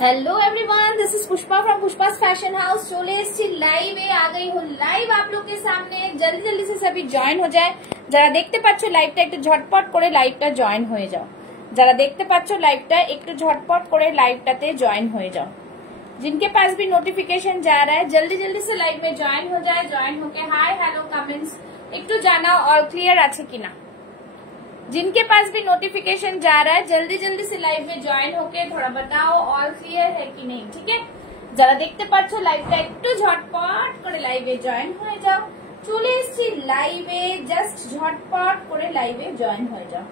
Hello everyone, this is Pushpa from Pushpa's fashion house. चले एसছি লাইভে आ गई हूँ लाइव आप लोग के सामने। जल्दी जल्दी से सभी জয়েন हो जाए। যারা দেখতে পাচ্ছ লাইভটা একটু ঝটপট করে লাইভটা জয়েন হয়ে যাও। যারা দেখতে পাচ্ছ লাইভটা একটু ঝটপট করে লাইভটাতে জয়েন হয়ে যাও। जिनके पास भी नोटिफिकेशन जा रहा है जल्दी जल्दी से लाइव में जॉइन हो जाए। जॉइन होके हाय हेलो कमेंट्स একটু জানাও और क्लियर আছে কিনা। जिनके पास भी नोटिफिकेशन जा रहा है जल्दी जल्दी से लाइव में ज्वाइन होके थोड़ा बताओ ऑल क्लियर है कि नहीं। ठीक है, যারা দেখতে পাচ্ছ লাইভটা একটু ঝটপট করে লাইভে জয়েন হয়ে যাও। চলে এসেছি লাইভে, জাস্ট ঝটপট করে লাইভে জয়েন হয়ে যাও।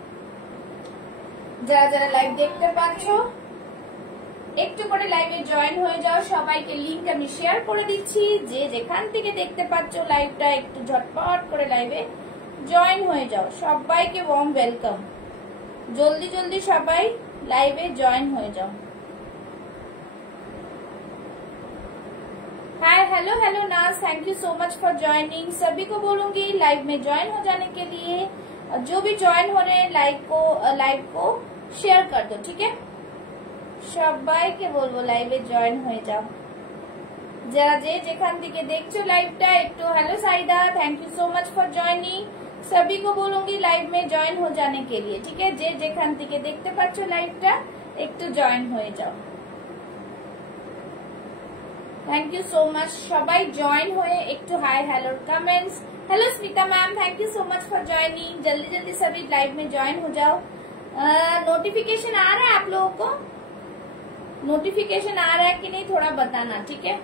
যারা যারা লাইভ দেখতে পাচ্ছ একটু করে লাইভে জয়েন হয়ে যাও। সবাইকে লিংক আমি শেয়ার করে দিচ্ছি। যে যেখান থেকে দেখতে পাচ্ছ লাইভটা একটু ঝটপট করে লাইভে জয়েন হয়ে যাও। সবাইকে ওয়ার্ম ওয়েলকাম। জলদি जल्दी সবাই লাইভে জয়েন হয়ে যাও। हाय हेलो हेलो नाज, thank you so much for joining. सभी को बोलूंगी लाइव में ज्वाइन हो जाने के लिए। जो भी ज्वाइन हो रहे हैं लाइव को शेयर कर दो। ठीक है, সবাইকে বলবো লাইভে জয়েন হয়ে যাও। যারা যে যেখান থেকে দেখছো লাইভটা একটু hello Saida, thank you so much for joining. सभी को बोलूंगी लाइव में ज्वाइन हो जाने के लिए। ठीक है, जे যেখান থেকে দেখতে পাচ্ছ লাইভটা একটু জয়েন হয়ে যাও। Thank you so much. सबाई जॉइन हुए एक तो hi hello comments. Hello Smita ma'am, thank you so much for joining. जल्दी जल्दी सभी लाइव में ज्वाइन हो जाओ। नोटिफिकेशन आ रहा है आप लोगों को? नोटिफिकेशन आ रहा है कि नहीं थोड़ा बताना। ठीक है,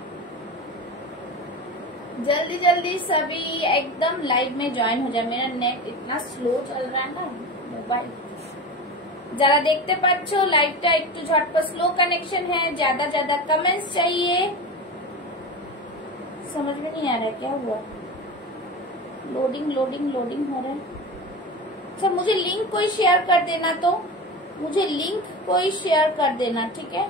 जल्दी जल्दी सभी एकदम लाइव में ज्वाइन हो जाए। मेरा नेट इतना स्लो चल रहा है ना मोबाइल। जरा देखते पाच्छो लाइवटा एकटू झटपट स्लो कनेक्शन है। ज्यादा ज्यादा कमेंट्स चाहिए। समझ में नहीं आ रहा है क्या हुआ। लोडिंग लोडिंग लोडिंग हो रहा है। अच्छा, मुझे लिंक कोई शेयर कर देना। तो मुझे लिंक कोई शेयर कर देना। ठीक है,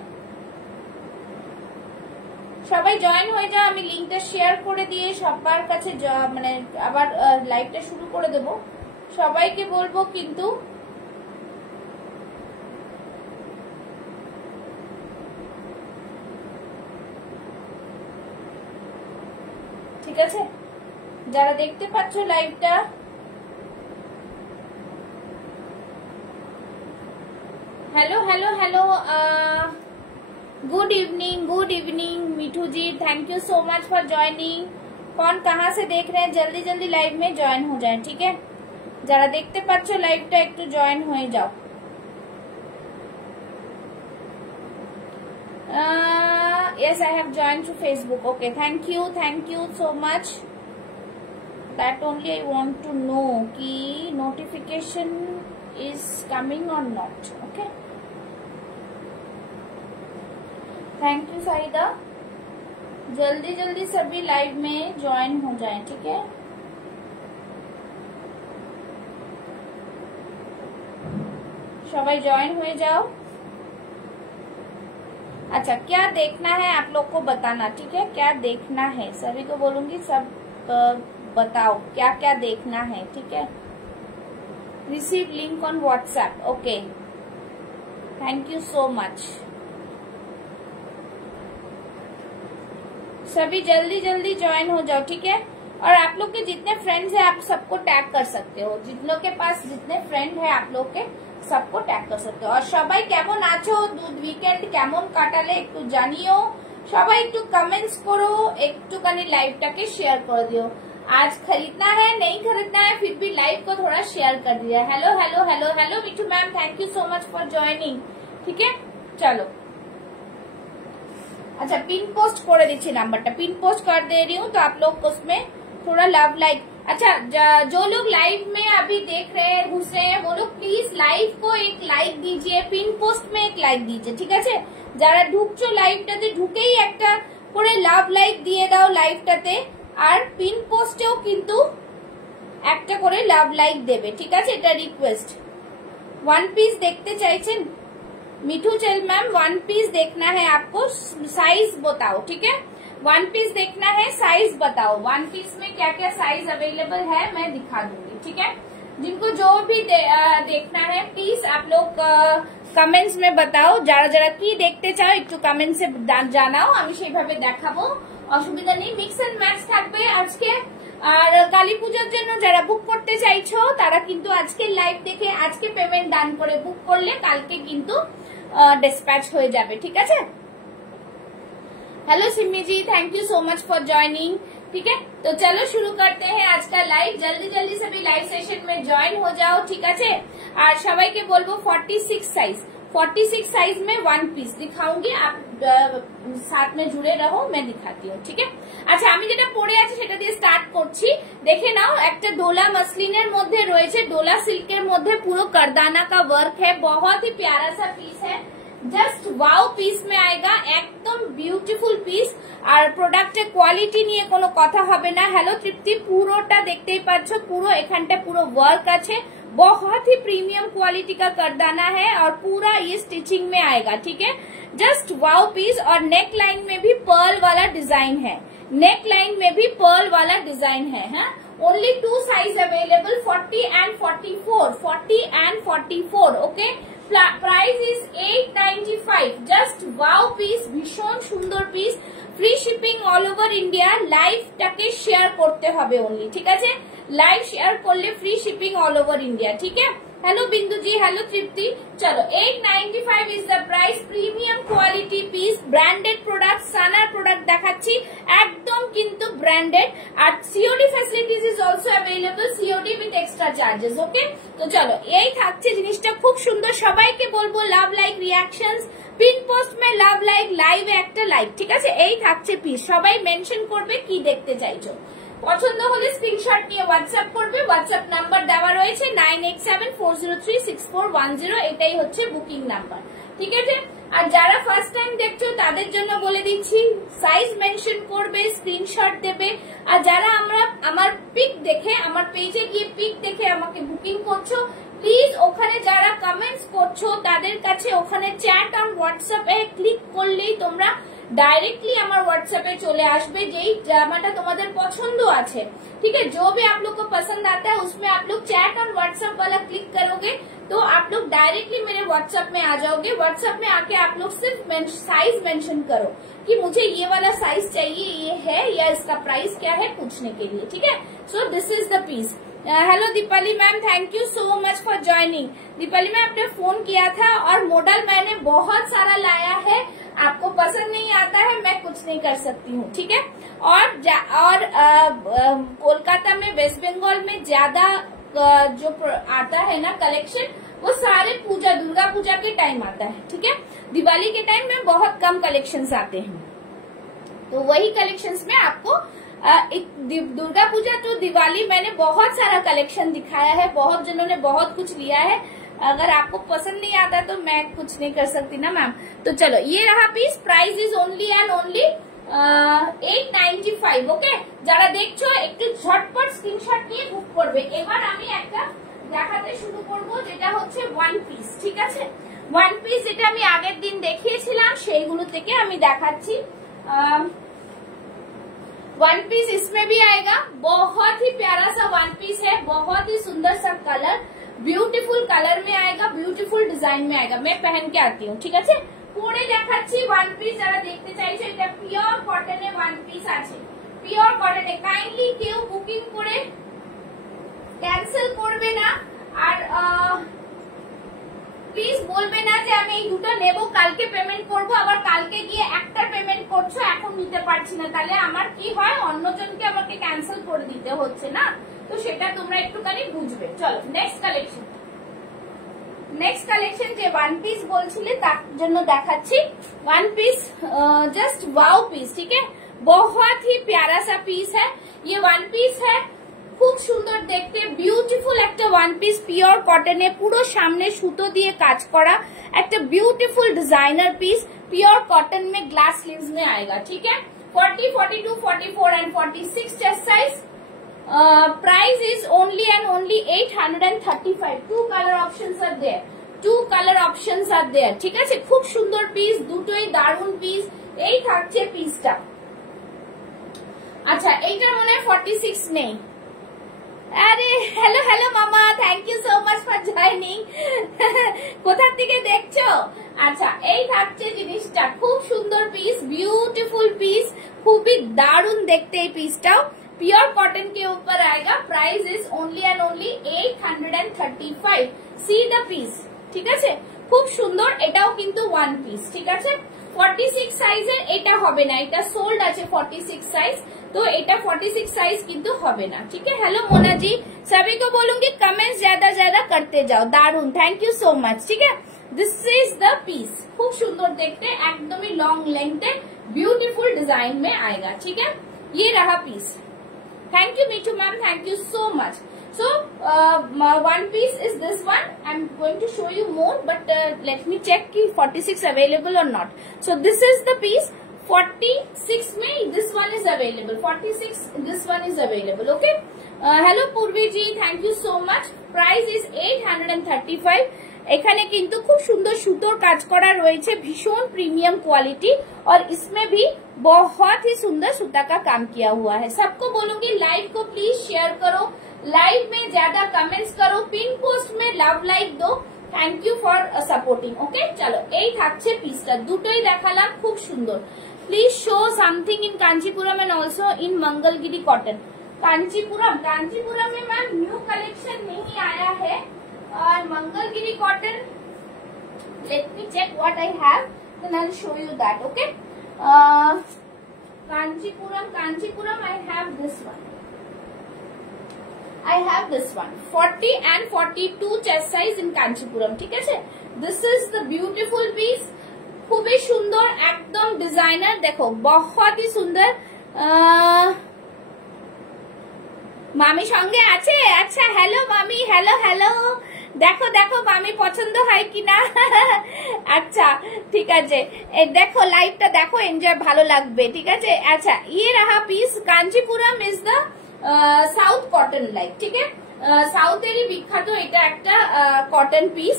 সবাই জয়েন হয়ে যাও। আমি লিংকটা শেয়ার করে দিয়ে সবার কাছে মানে আবার লাইভটা শুরু করে দেব। সবাইকে বলবো কিন্তু ঠিক আছে। যারা দেখতে পাচ্ছ লাইভটা hello hello hello good evening Mithu ji, thank you so much for joining. कौन कहाँ से देख रहे हैं जल्दी जल्दी लाइव में ज्वाइन हो जाए। ठीक है, যারা দেখতে পাচ্ছ লাইভটা একটু জয়েন হয়ে যাও। yes I have joined through Facebook. okay, thank you so much. that only I want to know ki notification is coming or not. okay, thank you Saida. जल्दी जल्दी सभी लाइव में ज्वाइन हो जाएं। ठीक है, सबाई ज्वाइन हो जाओ। अच्छा, क्या देखना है आप लोग को बताना। ठीक है, क्या देखना है सभी को बोलूंगी। सब बताओ क्या क्या देखना है। ठीक है, receive link on WhatsApp. Okay, thank you so much. सभी जल्दी जल्दी ज्वाइन हो जाओ। ठीक है, और आप लोग के जितने फ्रेंड्स हैं आप सबको टैग कर सकते हो। जितनों के पास जितने फ्रेंड है आप लोग के सबको टैग कर सकते हो। और सबाई केमन आछो, वीकेंड केमन काटाले एकटू जानियो। सबाई एकटू कमेंट्स करो, एकटूखानी लाइवटाके शेयर कर दियो। आज खरीदना है नहीं खरीदना है फिर भी लाइव को थोड़ा शेयर कर दिया। Hello hello hello hello Mithu ma'am, thank you so much for joining. ठीक है, चलो। अच्छा, पिन पोस्ट कर दीजिए, नंबरटा पिन पोस्ट कर दे रही हूँ तो आप लोग उसमें थोड़ा लव लाइक। अच्छा, जो लोग लाइव में अभी देख रहे हैं घुस रहे हैं वो लोग प्लीज लाइव को एक लाइक दीजिए, पिन पोस्ट में एक लाइक दीजिए। ठीक है, যারা ঢুকছো লাইভটাতে ঢুকেই একটা করে লাভ লাইক দিয়ে দাও লাইভটাতে। আর পিন পোস্টেও কিন্তু একটা করে লাভ লাইক দেবে। ঠিক আছে, এটা রিকোয়েস্ট। वन पीस देखते চাইছেন मिठू चल मैम, वन पीस देखना है आपको, साइज बताओ। ठीक है, वन पीस देखना है, साइज बताओ। वन पीस में क्या क्या साइज अवेलेबल है मैं दिखा दूंगी। ठीक है, जिनको जो भी देखना है प्लीज आप लोग কমেন্টস মে বাতাও, যারা যারা কি দেখতে চাও একটু কমেন্টসে জানাও, আমি সেইভাবে দেখাবো, অসুবিধা নেই। মিক্স এন্ড ম্যাচ থাকবে আজকে। আর কালী পূজার জন্য যারা বুক করতে চাইছো তারা কিন্তু আজকে লাইভ দেখে আজকে পেমেন্ট ডান করে বুক করলে কালকে কিন্তু डिस्पैच हो जाए, ठीक है। Hello Simi ji, thank you so much for joining, ठीक है। तो चलो शुरू करते हैं आज का लाइव। जल्दी जल्दी सभी लाइव सेशन में ज्वाइन हो जाओ, ठीक है। और सबाई के बोलबो 46 साइज में 1 पीस दिखाऊंगी, आप साथ में जुड़े रहो, मैं दिखाती हूँ, ठीक है। अच्छा, আমি যেটা পরে আছি সেটা দিয়ে স্টার্ট করছি। দেখে নাও, একটা ডোলা मसलिনের মধ্যে রয়েছে, ডোলা সিল্কের মধ্যে পুরো करदाना का वर्क है, बहुत ही प्यारा सा पीस है, जस्ट वाओ पीस में आएगा, एकदम ब्यूटीफुल पीस। আর প্রোডাক্টের কোয়ালিটি নিয়ে কোনো কথা হবে না। হ্যালো তৃপ্তি, পুরোটা দেখতেই পাচ্ছ, পুরো এখানটা পুরো ওয়ার্ক আছে, बहुत ही प्रीमियम क्वालिटी का करदाना है और पूरा ये स्टिचिंग में आएगा, ठीक है। Just wow piece. और नेक लाइन में भी पर्ल वाला डिजाइन है, नेक लाइन में भी पर्ल वाला डिजाइन है। Only 2 size available, 40 and 44, okay. Price is 895, just wow piece, भीषण सुंदर piece, free shipping all over India. लाइवটাকে শেয়ার করতে হবে ओनली, ठीक আছে। लाइव शेयर করলে free shipping all over India, ठीक है। Hello Bindu ji, hello Tripti. चलो 895 is the price, premium quality piece, branded product, सानार प्रोडक्ट দেখাচ্ছি, একদম কিন্তু ব্র্যান্ডেড। আর COD facilities is also available, COD with extra charges, ওকে। তো চলো, এই থাকছে জিনিসটা, খুব সুন্দর। সবাইকে বলবো love like reactions, pin post মে লাভ লাইক, লাইভে একটা লাইক, ঠিক আছে। এই থাকছে পিস, সবাই মেনশন করবে কি দেখতে চাইছো। পছন্দ হলে স্ক্রিনশট নিয়ে হোয়াটসঅ্যাপ করবে, হোয়াটসঅ্যাপ নাম্বার দেওয়া রয়েছে 9874036410, এটাই হচ্ছে বুকিং নাম্বার, ঠিক আছে। আর যারা ফার্স্ট টাইম দেখছো তাদের জন্য বলে দিচ্ছি, সাইজ মেনশন করবে, স্ক্রিনশট দেবে। আর যারা আমার পিক দেখে, আমার পেজে গিয়ে পিক দেখে আমাকে বুকিং করছো, প্লিজ ওখানে যারা কমেন্টস করছো তাদের কাছে ওখানে চ্যাট অন হোয়াটসঅ্যাপে ক্লিক করলেই তোমরা डायरेक्टली हमारे व्हाट्सएप पे चले आसबे, जेई जामाटा तुम्हारे पसंद आछे, ठीक है। जो भी आप लोग को पसंद आता है उसमें आप लोग चैट और व्हाट्सएप वाला क्लिक करोगे तो आप लोग डायरेक्टली मेरे व्हाट्सएप में आ जाओगे। व्हाट्सएप में आके आप लोग सिर्फ साइज मेंशन करो कि मुझे ये वाला साइज चाहिए, ये है या इसका प्राइस क्या है, पूछने के लिए, ठीक है। So this is the piece. Hello Deepali ma'am, thank you so much for joining. Deepali ma'am, आपने फोन किया था और मॉडल मैंने बहुत सारा लाया है, आपको पसंद नहीं आता है, मैं कुछ नहीं कर सकती हूँ, ठीक है। और कोलकाता में, वेस्ट बंगाल में ज्यादा जो आता है ना कलेक्शन, वो सारे पूजा, दुर्गा पूजा के टाइम आता है, ठीक है। दिवाली के टाइम में बहुत कम कलेक्शंस आते हैं, तो वही कलेक्शंस में आपको दुर्गा पूजा टू दिवाली मैंने बहुत सारा कलेक्शन दिखाया है, बहुत जनों ने बहुत कुछ लिया है। अगर आपको पसंद नहीं आता तो मैं कुछ नहीं कर सकती ना मैम। तो चलो, ये रहा piece, price is only and only 895, okay. যারা দেখছো একটু ঝটপট স্ক্রিনশট নিয়ে বুক করবে। এবার আমি একটা দেখাতে শুরু করব, যেটা হচ্ছে 1 পিস, ঠিক আছে। 1 পিস যেটা আমি আগের দিন দেখিয়েছিলাম সেইগুলো থেকে আমি দেখাচ্ছি। 1 पीस इसमें भी आएगा, बहुत ही प्यारा सा 1 पीस है, बहुत ही सुंदर सा कलर, ब्यूटीफुल कलर में आएगा, ब्यूटीफुल डिजाइन में आएगा। मैं पहन के आती हूँ, ठीक है। পরে দেখাচ্ছি 1 পিস, যারা দেখতে চাইছে, এটা পিওর কটনে 1 পিস আছে, পিওর কটনে। কাইন্ডলি কেউ বুকিং করে ক্যান্সেল করবে না, আর প্লিজ বলবে না যে আমি এই দুটো নেব, কালকে পেমেন্ট করব, আবার কালকে গিয়ে একটা পেমেন্ট করছো এখন নিতে পারছি না, তাহলে আমার কি হয়, অন্যজনকে আমাকে ক্যান্সেল করে দিতে হচ্ছে না, তো সেটা তোমরা একটুখানি বুঝবে। চলো নেক্সট কালেকশন, नेक्स्ट कलेक्शन जो 1 पीस बोलছিলে তার জন্য দেখাচ্ছি। 1 पीस जस्ट वाओ पीस, ठीक है, बहुत ही प्यारा सा पीस है, ये 1 पीस है, খুব সুন্দর দেখতে, বিউটিফুল একটা 1 পিস, পিওর কটনে, পুরো সামনে সুতো দিয়ে কাজ করা একটা beautiful designer piece, pure cotton में ग्लास स्लीव्स में आएगा, ठीक है। 40, 42, 44 and 46 chest size. Price is only and only 835। 2 colour options are there, 2 colour options are there, ठीक है। खूब सुंदर पीस, দুটোই দারুণ পিস। এই থাকছে পিসটা। আচ্ছা, এইটার মনে হয় 46 নেই, আরে হ্যালো হ্যালো মামা, thank you so much for joining. কোথা থেকে দেখছো? আচ্ছা, এই থাকছে জিনিসটা, খুব সুন্দর পিস, ब्यूटीफुल পিস, খুবই দারুণ দেখতে এই পিসটাও। प्योर कॉटन के ऊपर आएगा। Price is only and only 835। See the piece, ঠিক আছে? খুব সুন্দর, এটাও কিন্তু ওয়ান পিস, ঠিক আছে? 46 সাইজের এটা হবে না, এটা সোল্ড আছে 46 সাইজ, तो এটা 46 साइज किंतु হবে না, ठीक है? हेलो मोना जी, सभी को बोलूंगी कमेंट्स ज्यादा ज्यादा करते जाओ। दारुण, थैंक यू सो मच, ठीक है? दिस इज द पीस, खूब सुंदर देखते, एकदम ही लॉन्ग लेंथ है, ब्यूटीफुल डिजाइन में आएगा, ठीक है? ये रहा piece. Thank you Mithu ma'am, thank you so much. So one piece is this one. I'm going to show you more, but let me check ki 46 available or not. So this is the piece. 46 में this one is available. 46 this one is available. Okay. Hello Purvi ji, thank you so much. Price is 835. এখানে কিন্তু খুব সুন্দর সুতোর কাজ করা রয়েছে, ভীষণ প্রিমিयम क्वालिटी, और इसमें भी बहुत ही सुंदर सूता का काम किया हुआ है। सबको बोलूंगी लाइव को प्लीज शेयर करो, लाइव में ज्यादा कमेंट्स करो, पिन पोस्ट में लव लाइक दो। Thank you for supporting. Okay, चलो এই থাকছে পিসটা, দুটোই দেখালাম, খুব সুন্দর। Please show something in Kanchipuram and also in Mangalagiri cotton. Kanchipuram में मैम न्यू कलेक्शन नहीं आया है, और Mangalagiri cotton, let me check what I have, then I will show you that. Okay, Kanchipuram I have this one, I have this one 40 and 42 chest size in Kanchipuram, ठीक है? This is the beautiful piece, খুবই সুন্দর, একদম designer, দেখো बहुत ही সুন্দর। মামি সঙ্গে আছে? আচ্ছা, হ্যালো মামি, হ্যালো হ্যালো, দেখো দেখো মামি পছন্দ হয় কিনা। আচ্ছা ঠিক আছে, দেখো লাইভটা দেখো, এনজয়, ভালো লাগবে, ঠিক আছে? আচ্ছা, ये रहा piece. Kanchipuram is the south cotton like, ठीक है? সাউথেরই বিখ্যাত এটা একটা cotton piece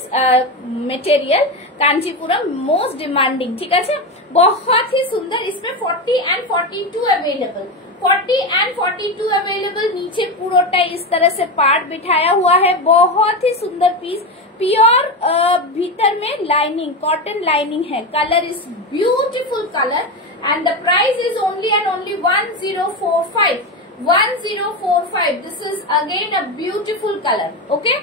material, Kanchipuram most demanding, ठीक है? बहुत ही सुंदर, इसमें 40 एंड 42 अवेलेबल, 40 एंड 42 अवेलेबल। नीचे पूरोटा इस तरह से पार्ट बिठाया हुआ है, बहुत ही सुंदर पीस, प्योर भीतर में लाइनिंग, कॉटन लाइनिंग है, colour is beautiful colour, and the price is only and only 1045। 1045। This is again a beautiful colour. Okay,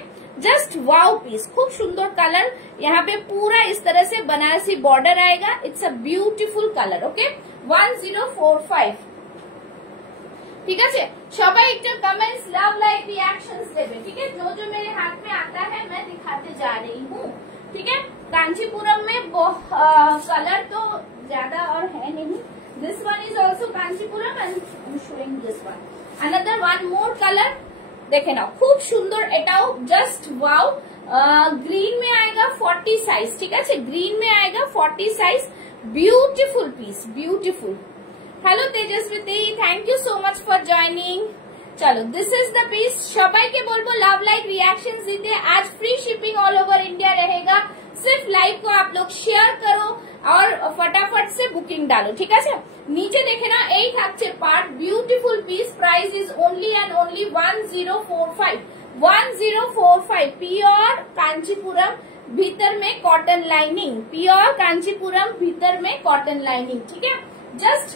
just wow piece, खूब सुंदर कलर, यहाँ पे पूरा इस तरह से बनारसी बॉर्डर आएगा, it's a beautiful colour. Okay, 1045, ठीक है? সবাই একটু कमेंट्स, लव लाइक रिएक्शंस देवे, ठीक है? जो जो मेरे हाथ में आता है मैं दिखाते जा रही हूँ, ठीक है? कांचीपुरम में कलर तो ज्यादा और है नहीं। This one is also Kanchipuram and I'm showing this one. Another one more color, देखे ना, खूब सुंदर, एटाओ जस्ट वाओ। ग्रीन में आएगा 40 साइज, ठीक है? ग्रीन में आएगा 40 size, beautiful piece, beautiful. Hello Tejaswi, thank you so much for joining. चलो, दिस इज द पीस। सबाई के बोलबो लाभ लाइक रिएक्शन दीजिए, आज free shipping all over India रहेगा, सिर्फ लाइव को आप लोग शेयर करो और फटाफट से बुकिंग डालो, ठीक है? नीचे देखे ना, 8 থাকছে part, beautiful piece, price is only and only 1045। 1045, pure Kanchipuram, भीतर में कॉटन लाइनिंग, प्योर कांचीपुरम, भीतर में कॉटन लाइनिंग, ठीक है? Just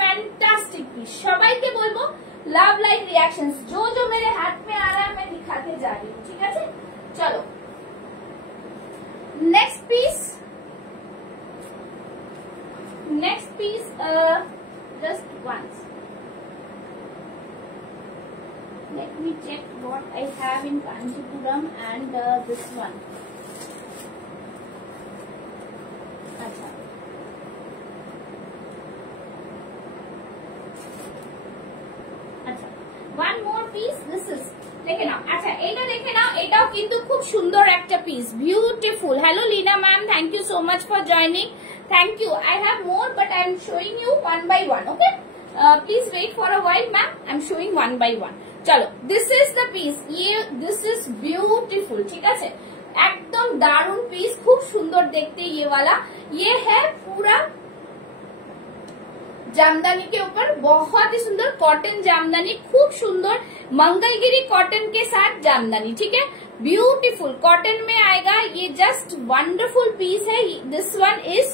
fantastic piece. सबाई के बोलबो लव लाइक रिएक्शंस, जो जो मेरे हाथ में आ रहा है मैं दिखाते जा रही हूँ, ठीक है? चलो next piece, just once, let me check what I have in Kanchipuram and this one. अच्छा, one more piece, this is, देखे ना, अच्छा এটা দেখে না, এটাও কিন্তু খুব সুন্দর একটা piece, beautiful. Hello Leena ma'am, thank you so much for joining, thank you. I have more but I am showing you one by one. Okay, please wait for a while ma'am, I am showing one by one. चलो, this is the piece, ये this is beautiful, ठीक है? एकदम दारुण piece, खूब सुंदर देखते ये वाला। ये है पूरा जामदानी के ऊपर बहुत ही सुंदर कॉटन जामदानी, खूब सुंदर मंगलगिरी कॉटन के साथ जामदानी, ठीक है, ब्यूटीफुल कॉटन में आएगा ये, जस्ट वंडरफुल पीस है। दिस वन इज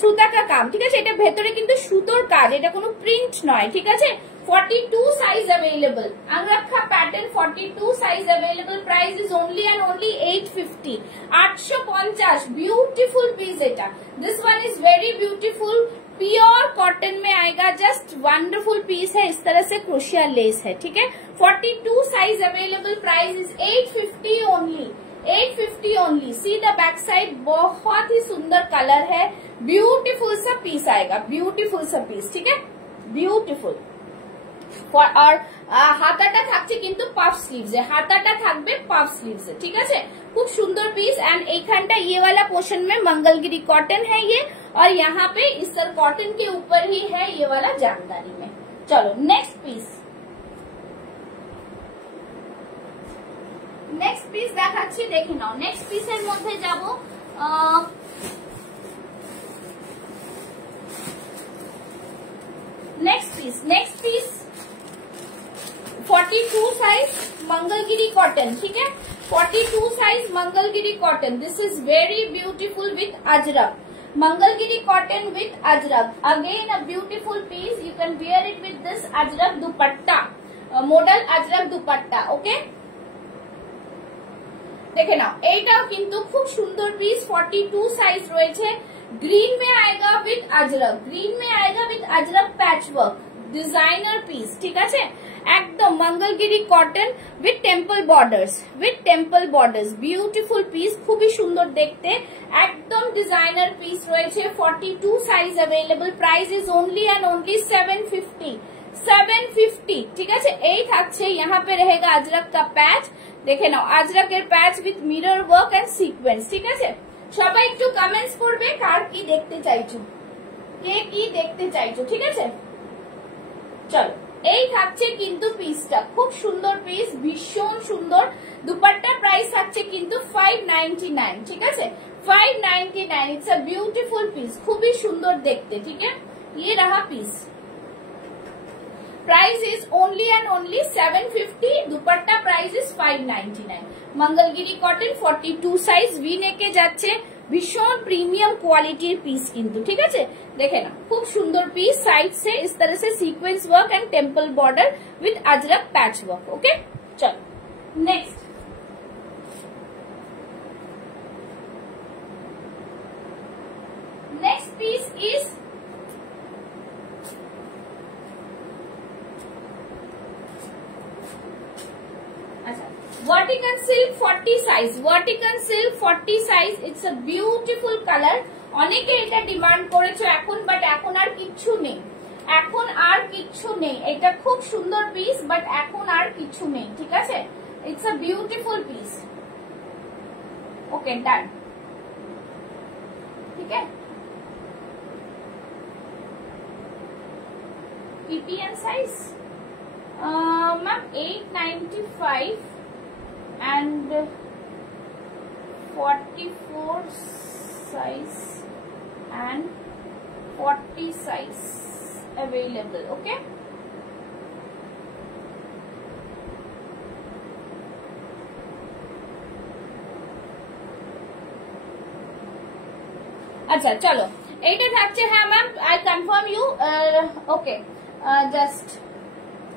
সুতা কা কাম, ঠিক আছে, এটা ভেতরে কিন্তু সুতোর কাজ, এটা কোনো প্রিন্ট নয়, ঠিক আছে। 42 size available, angrakha pattern 42 size available, price is only and only 850, 850, beautiful piece एटा। This one is very beautiful, pure cotton में आएगा, जस्ट वंडरफुल पीस है, इस तरह से क्रोशिया लेस है, ठीक है। 42 size available, price is 850 only, 850 only. See the back side, बहुत ही सुंदर कलर है, ब्यूटीफुल सा पीस आएगा, ब्यूटीफुल सा पीस, ठीक है, ब्यूटीफुल। और হাতাটা থাকছে কিন্তু পাফ স্লিভস এ, হাতাটা থাকবে পাফ স্লিভস এ, ঠিক আছে, খুব সুন্দর পিস। एंड এইখানটা ये वाला पोर्शन में मंगलगिरी कॉटन है ये, और यहाँ पे इस सर कॉटन के ऊपर ही है ये वाला जामदानी में। चलो नेक्स्ट पीस, नेक्स्ट পিস দেখাচ্ছি, দেখে নাও। নেক্সট পিসের মধ্যে যাব, next piece 42 size Mangalagiri cotton, ठीक है, 42 size Mangalagiri cotton. This is very beautiful with Ajrakh, Mangalagiri cotton with Ajrakh, again a beautiful piece, you can wear it with this Ajrakh dupatta, model Ajrakh dupatta, okay. देखे ना, এইটাও কিন্তু খুব সুন্দর পিস, 42 সাইজ রয়েছে, ग्रीन में आएगा विथ अजरक, ग्रीन में आएगा with Ajrakh patchwork, designer piece, ठीक है, एकदम Mangalagiri cotton with temple borders, beautiful piece, খুবই সুন্দর দেখতে, একদম ডিজাইনার পিস রয়েছে। 42 size available, price is only and only 750, ঠিক আছে। এই থাকছে, यहाँ पे रहेगा अजरक का पैच, দেখে নাও, আজরাকের patch with mirror work and sequence, ঠিক আছে। সবাই একটু কমেন্টস করবে কার কি দেখতে চাইছো, কে কি দেখতে চাইছো, ঠিক আছে। চলো, এই থাকছে কিন্তু পিসটা, খুব সুন্দর পিস, ভীষণ সুন্দর। দুপাট্টা প্রাইস থাকছে কিন্তু 599, ঠিক আছে, 599, इट्स अ ब्यूटीफुल पीस, খুবই সুন্দর দেখতে, ঠিক है। ये रहा piece, price is only and only 750, dupatta price is 599, Mangalagiri cotton 42 size, V नेके যাচ্ছে, ভীষণ প্রিমিয়াম কোয়ালিটির পিস কিন্তু, ঠিক আছে। দেখে না, খুব সুন্দর পিস, साइड से इस तरह से sequence work and temple border with Ajrakh patch work, okay. चलो next, next piece is vertical silk 40 size, vertical silk 40 size, it's a beautiful colour. অনেকে এটা ডিমান্ড করেছো এখন, বাট এখন আর কিচ্ছু নেই, এখন আর কিচ্ছু নেই, এটা খুব সুন্দর পিস, বাট এখন আর কিচ্ছু নেই, ঠিক আছে। ইটস আ বিউটিফুল পিস, ওকে, ডান, ঠিক है। PPN size ma'am 895 and 44 size and 40 size available, okay। अच्छा चलो, এইটা থাকছে, হ্যাঁ ma'am, I confirm you, okay, just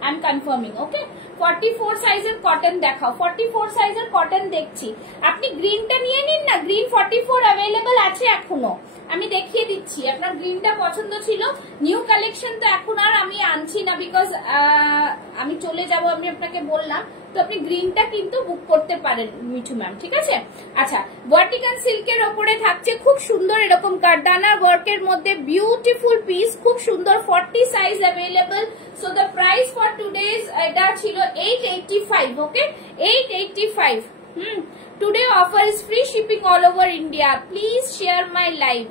I am confirming, okay. 44 সাইজের কটন দেখাও, 44 সাইজের কটন দেখছি, আপনি গ্রিনটা নিয়ে নিন না, গ্রিন 44 अवेलेबल আছে এখনো, আমি দেখিয়ে দিচ্ছি। আপনার গ্রিনটা পছন্দ ছিল, নিউ কালেকশন তো এখন আর আমি আনছি না, বিকজ আমি চলে যাব, আমি আপনাকে বললাম, তো আপনি গ্রিনটা কিন্তু বুক করতে পারেন মিঠু ম্যাম, ঠিক আছে। আচ্ছা, ভার্টিকাল সিল্কের ওপরে থাকছে খুব সুন্দর এরকম কারদানা ওয়ার্কের মধ্যে বিউটিফুল পিস, খুব সুন্দর, 40 size available. So the price for today's এটা ছিল 885, ওকে, 885। Today offer is free shipping all over India. Please share my live.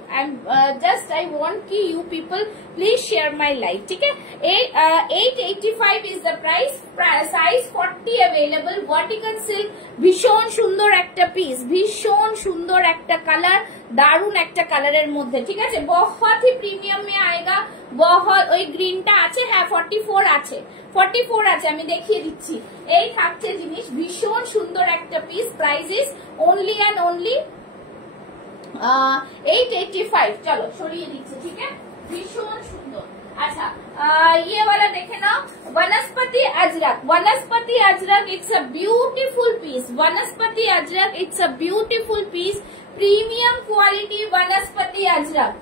I want ki you people please share my live. ठीक है, 885 is the price. Size 40 available. Vertical silk, ভীষণ সুন্দর একটা piece, ভীষণ সুন্দর একটা কালার, दारुण एक कलर मध्य ठीक है बहुत ही प्रिमियम में आएगा बहुत ওই গ্রিনটা আছে হ্যাঁ 44 আছে 44 আছে আমি দেখিয়ে দিচ্ছি এই থাকছে জিনিস ভীষণ সুন্দর একটা piece price is only and only 885 चलो সরিয়ে দিচ্ছি ঠিক है ভীষণ সুন্দর अच्छा ये वाला देखे ना वनस्पति Ajrakh it's a beautiful piece वनस्पति Ajrakh it's a beautiful piece premium quality वनस्पति अजरक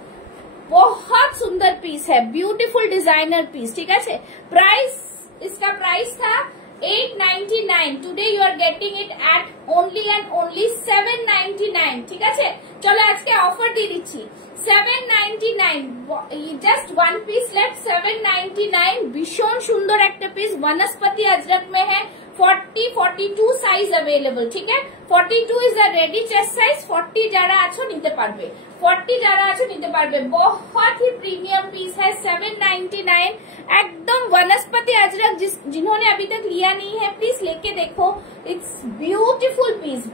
बहुत सुंदर पीस है ब्यूटीफुल डिजाइनर पीस ठीक है प्राइस इसका प्राइस था 899 today you are getting it at only and only 799 ठीक है चलो आज के ऑफर दी दीची 799 जस्ट वन पीस लेफ्ट 799 भीषण सुंदर एक पीस वनस्पति अजरक में है 40-42 साइज अवेलेबल ठीक है 42 is the ready chest size 40 যারা আছো নিতে পারবে 40 যারা আছো নিতে পারবে बहुत ही प्रीमियम पीस है 799 एकदम वनस्पति अजरक जिन्होंने अभी तक लिया नहीं है प्लीज लेके देखो इट्स ब्यूटीफुल पीस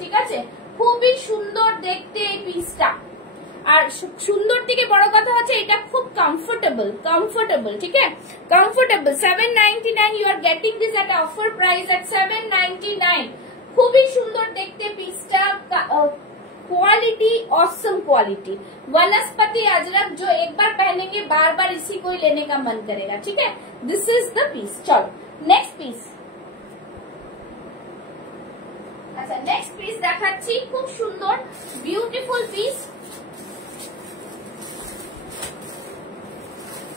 ठीक है খুবই সুন্দর দেখতে এই পিসটা আর সুন্দর থেকে বড় কথা হচ্ছে এটা খুব কমফোর্টেবল ঠিক আছে comfortable 799 you are getting this at offer price at 799 খুবই সুন্দর দেখতে পিসটা क्वालिटी ऑसम क्वालिटी वनस्पति अजरक जो एक बार पहनेंगे बार बार इसी को ही लेने का मन करेगा ठीक है दिस इज द पीस चलो नेक्स्ट पीस अच्छा नेक्स्ट पीस দেখাচ্ছি খুব সুন্দর বিউটিফুল পিস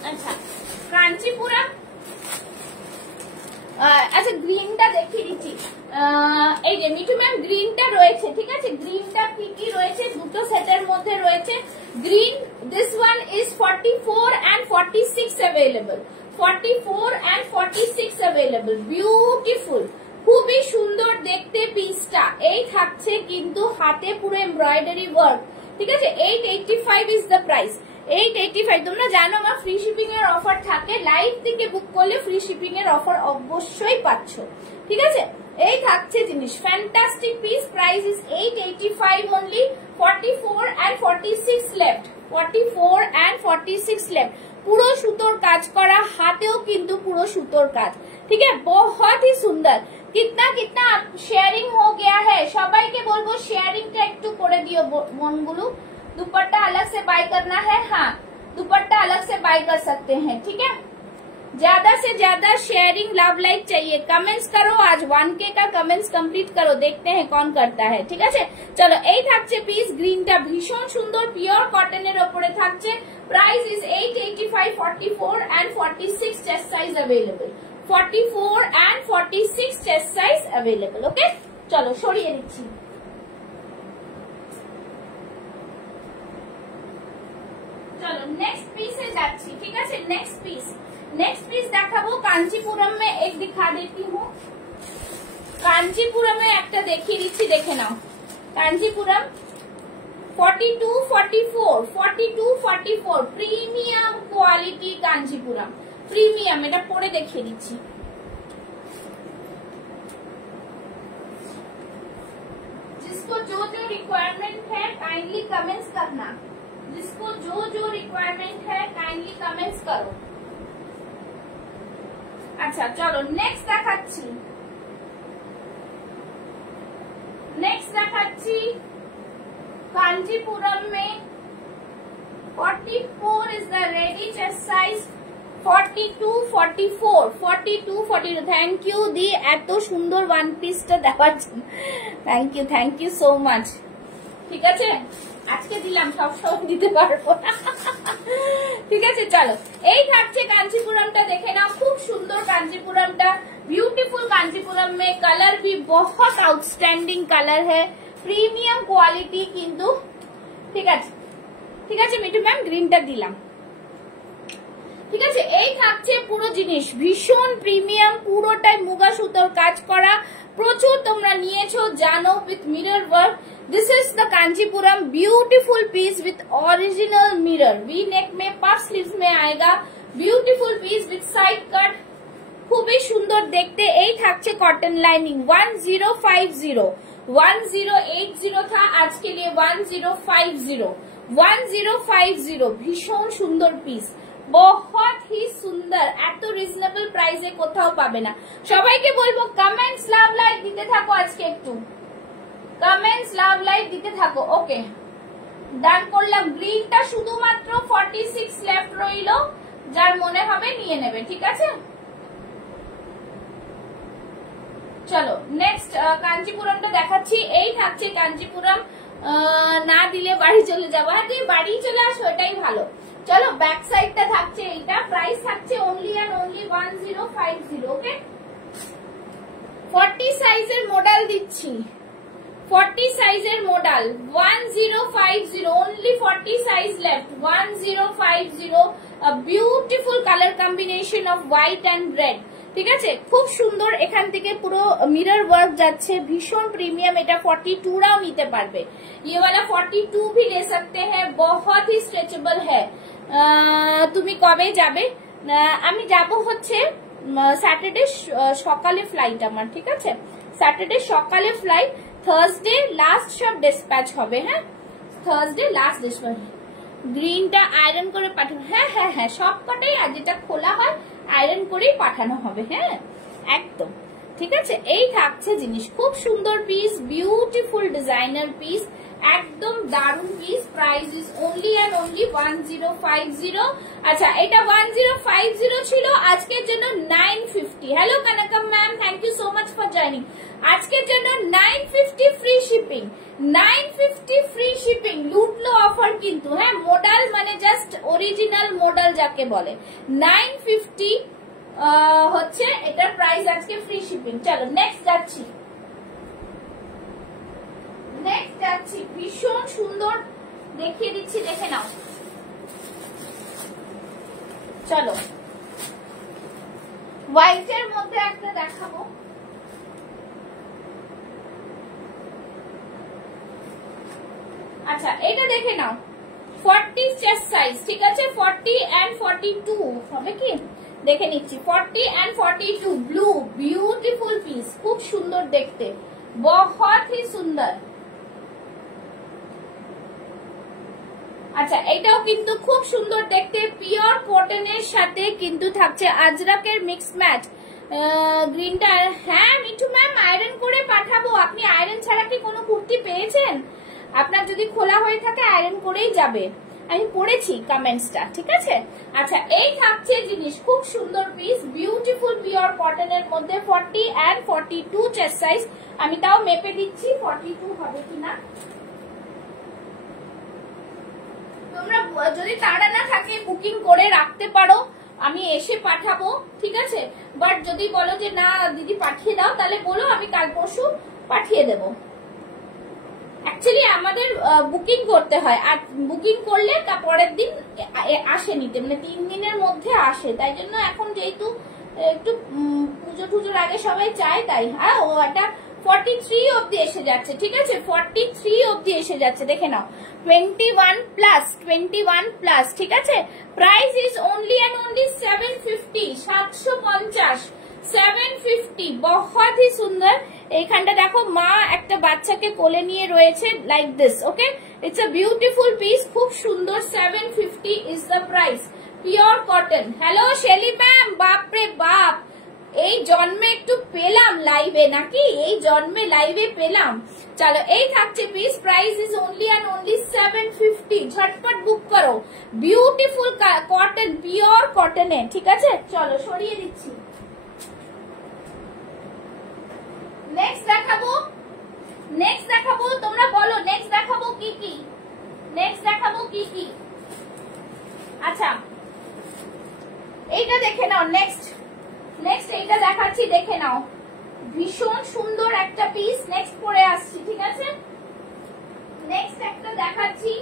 अच्छा कांचीपुरम अच्छा গ্রিনটা দেখিয়ে দিচ্ছি এই যে মিঠু ম্যাম গ্রিনটা রয়েছে ঠিক আছে গ্রিনটা কি রয়েছে দুটো সেটের মধ্যে রয়েছে green this one is 44 and 46 available 44 and 46 available beautiful খুবই সুন্দর দেখতে পিসটা এই থাকছে কিন্তু হাতে পুরো এমব্রয়ডারি ওয়ার্ক ঠিক আছে 885 ইজ দ্য প্রাইস 885 তোমরা জানো আমার ফ্রি শিপিং এর অফার থাকে লাইভ থেকে বুক করলে ফ্রি শিপিং এর অফার অবশ্যই পাচ্ছ ঠিক আছে এই থাকছে জিনিস fantastic piece price is 885 only 44 and 46 left 44 and 46 left পুরো সুতোর কাজ করা হাতেও কিন্তু পুরো সুতোর কাজ ঠিক আছে बहुत ही सुंदर कितना कितना शेयरिंग हो गया है সবাইকে বলবো শেয়ারিংটা একটু করে দিও মনগুলো दुपट्टा अलग से बाय करना है हाँ दुपट्टा अलग से बाय कर सकते हैं ठीक है ज्यादा से ज्यादा शेयरिंग लव लाइक चाहिए कमेंट्स करो आज 1K का कमेंट्स कंप्लीट करो देखते हैं कौन करता है ठीक है चलो এই থাকছে পিস গ্রিনটা ভীষণ সুন্দর পিওর কটনের উপরে থাকছে price is 885 44 and 46 chest size available 44 and 46 chest size available okay चलो সরিয়ে দিচ্ছি चलो नेक्स्ट पीस है जाच्छी ठीक है नेक्स्ट पीस देखाबो कांचीपुरम में एक दिखा देती हूँ कांचीपुरम में एक देखिए दिच्छी देखे नाओ Kanchipuram 42-44 premium quality Kanchipuram premium এটা পরে দেখিয়ে দিচ্ছি जिसको जो रिक्वायरमेंट है काइंडली कमेंट्स करना जिसको जो रिक्वायरमेंट है काइंडली कमेंट्स करो अच्छा चलो नेक्स्ट देखाচ্ছি कांचीपुरम में 44 is the ready chest size 42-44 thank you दी এত সুন্দর ওয়ান পিসটা দেখার জন্য থ্যাংক ইউ সো মাচ ঠিক আছে আজকে দিলাম সব দিতে পারবো ঠিক আছে চলো এই থাকছে কাঞ্চীপুরমটা দেখে নাও খুব সুন্দর कांचीपुरमটা ब्यूटीफुल कांचीपुरम में कलर भी बहुत आउटस्टैंडिंग कलर है प्रीमियम क्वालिटी किंतु ठीक আছে মিঠু ম্যাম গ্রিনটা দিলাম ঠিক আছে এই থাকছে পুরো জিনিস ভীষণ প্রিমিয়াম পুরোটাই মুগা সুতোর কাজ করা প্রচুর তোমরা নিয়েছো জানো with mirror work this is the Kanchipuram beautiful piece with original mirror V neck में पफ स्लीव्स में आएगा beautiful piece with side cut খুবই সুন্দর দেখতে এই থাকছে কটন লাইনিং 1050 1080 था, आज के लिए 1050 ভীষণ সুন্দর পিস, बहुत ही সুন্দর, এত রিজনেবল প্রাইসে কোথাও পাবে না। সবাইকে বলবো কমেন্টস লাভ লাইক দিতে থাকো, আজকে একটু কমেন্টস লাভ লাইক দিতে থাকো। ওকে ডান করলাম। গ্রিনটা শুধুমাত্র 46 লেফট রইল, যার মনে হবে নিয়ে নেবে, ঠিক আছে। চলো নেক্সট কাঞ্চিপুরমটা দেখাচ্ছি। এই থাকছে কাঞ্চিপুরম, না দিলে বাড়ি চলে যাবো। হ্যাঁ তুমি বাড়ি চলে আসো, এটাই ভালো। চলো ব্যাক সাইডটা থাকছে এইটা, প্রাইস থাকছে অনলি অ্যান্ড অনলি 1050। ওকে 40 সাইজের মডেল দিচ্ছি, 40 সাইজের model 1050, only 40 size left, 1050, a beautiful color combination of white and red, ঠিক আছে। খুব সুন্দর, এখান থেকে পুরো মিরর ওয়ার্ক যাচ্ছে, ভীষণ প্রিমিয়াম। এটা 42 রাও নিতে পারবে, ये वाला 42 भी ले सकते हैं, बहुत ही स्ट्रेचेबल है। তুমি কবে যাবে? আমি যাব হচ্ছে স্যাটারডে সকালে ফ্লাইট আমার, ঠিক আছে। স্যাটারডে সকালে ফ্লাইট, থার্সডে লাস্ট সব ডিসপ্যাচ হবে। হ্যাঁ থার্সডে লাস্ট ডিসপ্যাচ। গ্রিনটা আয়রন করে পাঠানো, হ্যাঁ হ্যাঁ হ্যাঁ সবকটাই, আর যেটা খোলা হয় আয়রন করেই পাঠানো হবে। হ্যাঁ একদম ঠিক আছে। এই থাকছে জিনিস, খুব সুন্দর পিস, বিউটিফুল ডিজাইনার পিস, একদম দারুন piece. Price is only and only 1050। আচ্ছা এটা 1050 ছিল, আজকের জন্য 950। Hello Kanakam ma'am, thank you so much for joining. আজকের জন্য 950 ফ্রি শিপিং, 950 ফ্রি শিপিং। লুটলো অফার কিন্তু, হ্যাঁ মডেল মানে জাস্ট অরিজিনাল মডেল যাকে বলে। 950 হচ্ছে এটার প্রাইস, আজকে ফ্রি শিপিং। চলো নেক্সট যাচ্ছি, নেক্সট যাচ্ছি। ভীষণ সুন্দর দেখিয়ে দিচ্ছি, দেখে নাও। চলো হোয়াইটের মধ্যে একটা দেখাবো। আচ্ছা এটা দেখে নাও, 40 চেস্ট সাইজ, ঠিক আছে। 40 and 42 হবে কি, দেখে নিচ্ছি। 40 and 42 ব্লু, বিউটিফুল পিস, খুব সুন্দর দেখতে, बहुत ही সুন্দর। আচ্ছা এটাও কিন্তু খুব সুন্দর দেখতে, পিওর কটনের সাথে কিন্তু থাকছে আজরাকের মিক্স ম্যাচ। গ্রিনটা, হ্যাঁ মিঠু ম্যাম আয়রন করে পাঠাবো। আপনি আয়রন ছাড়া কি কোনো কুর্তি পেয়েছেন? আপনার যদি খোলা হয়ে থাকে আয়রন করেই যাবে, আমি পড়েছি কমেন্টসটা, ঠিক আছে। আচ্ছা এই থাকছে জিনিস, খুব সুন্দর পিস, বিউটিফুল পিওর কটনের মধ্যে 40 and 42 চেস্ট সাইজ। আমি তাও মেপে দিচ্ছি 42 হবে কিনা। তোমরা যদি তাড়া না থাকে বুকিং করে রাখতে পারো, আমি এসে পাঠাবো, ঠিক আছে। বাট যদি বলো যে না দিদি পাঠিয়ে দাও, তাহলে বলো, আমি কাল পরশু পাঠিয়ে দেবো। অ্যাকচুয়ালি আমাদের বুকিং করতে হয়, আর বুকিং করলে তার পরের দিন আসে নিতে, মানে 3 দিনের মধ্যে আসে। তাই জন্য এখন যেহেতু একটু পুজো টুজোর আগে সবাই চায়, তাই। হ্যাঁ ও এটা 43 অব্দি এসে যাচ্ছে, ঠিক আছে। 43 অব্দি এসে যাচ্ছে, দেখে নাও। 21 প্লাস, ঠিক আছে। Price is only and only 750, 750, 750, बहुत ही সুন্দর। এইখানটা দেখো মা একটা বাচ্চাকে কোলে নিয়ে রয়েছে, like this. Okay it's a beautiful piece, খুব সুন্দর। 750 is the price, pure cotton. Hello Shelly ma'am, বাপরে বাপ, এই জন্মে একটু পেলাম লাইভে, নাকি এই জন্মে লাইভে পেলাম। চলো এই থাকছে piece, price is only and only 750। ঝটপট বুক করো, বিউটিফুল কটন, পিওর কটনে, ঠিক আছে। চলো সরিয়ে দিচ্ছি। নেক্সট দেখাবো, নেক্সট দেখাবো, তোমরা বলো নেক্সট দেখাবো কি কি, নেক্সট দেখাবো কি কি। আচ্ছা এইটা দেখে নাও, নেক্সট নেক্সট এইটা দেখাচ্ছি, দেখে নাও। ভীষণ সুন্দর একটা পিস, নেক্সট পরে আসছি, ঠিক আছে। নেক্সট একটা দেখাচ্ছি,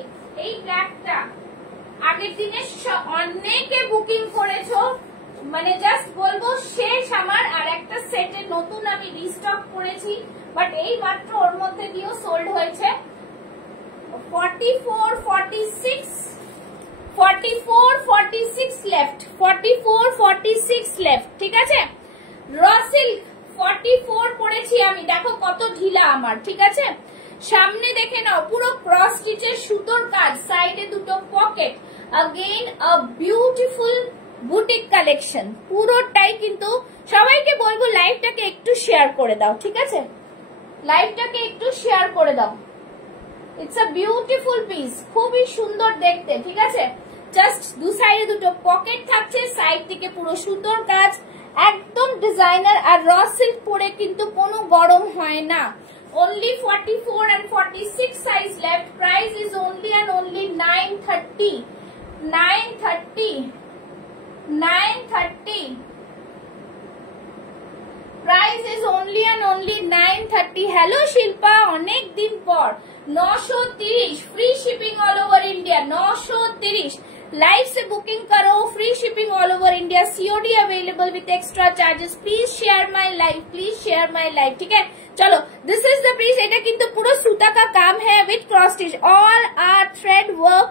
এই ব্ল্যাকটা আগের দিনে অনেকে বুকিং করেছো, মানে জাস্ট বলবো শেষ আমার। আর একটা সেটে নতুন আমি রিস্টক করেছি, বাট এই মাত্র ওর মধ্যে দিয়েও সোল্ড হয়েছে। 44, 46, 44, 46 লেফট, 44, 46 লেফট, ঠিক আছে। র সিল্ক 44 পরেছি আমি, দেখো কত ঢিলা আমার, ঠিক আছে। সামনে দেখে নাও পুরো ক্রস স্টিচের সুতোর কাজ, সাইডে দুটো pocket, again a beautiful boutique collection, পুরোটাই কিন্তু। সবাইকে বলবো লাইভটাকে একটু শেয়ার করে দাও, ঠিক আছে, লাইভটাকে একটু শেয়ার করে দাও। ইটস আ বিউটিফুল পিস, খুবই সুন্দর দেখতে, ঠিক আছে। জাস্ট দু সাইডে দুটো পকেট থাকছে, সাইড থেকে পুরো সুতোর কাজ, একদম ডিজাইনার। আর র সিল্ক পরে কিন্তু কোনো গরম হয় না। Only 44 and 46 size left. Price is only and only 930. 930. 930. Price is only and only 930. Hello Shilpa, অনেক দিন পর। 930 free shipping all over India. 930 live से बुकिंग करो, free shipping all over India, COD available with extra charges. Please share my live, please share my live, ठीक है। चलो this is the piece, এটা কিন্তু পুরো সুতা का काम है with cross stitch, all are thread work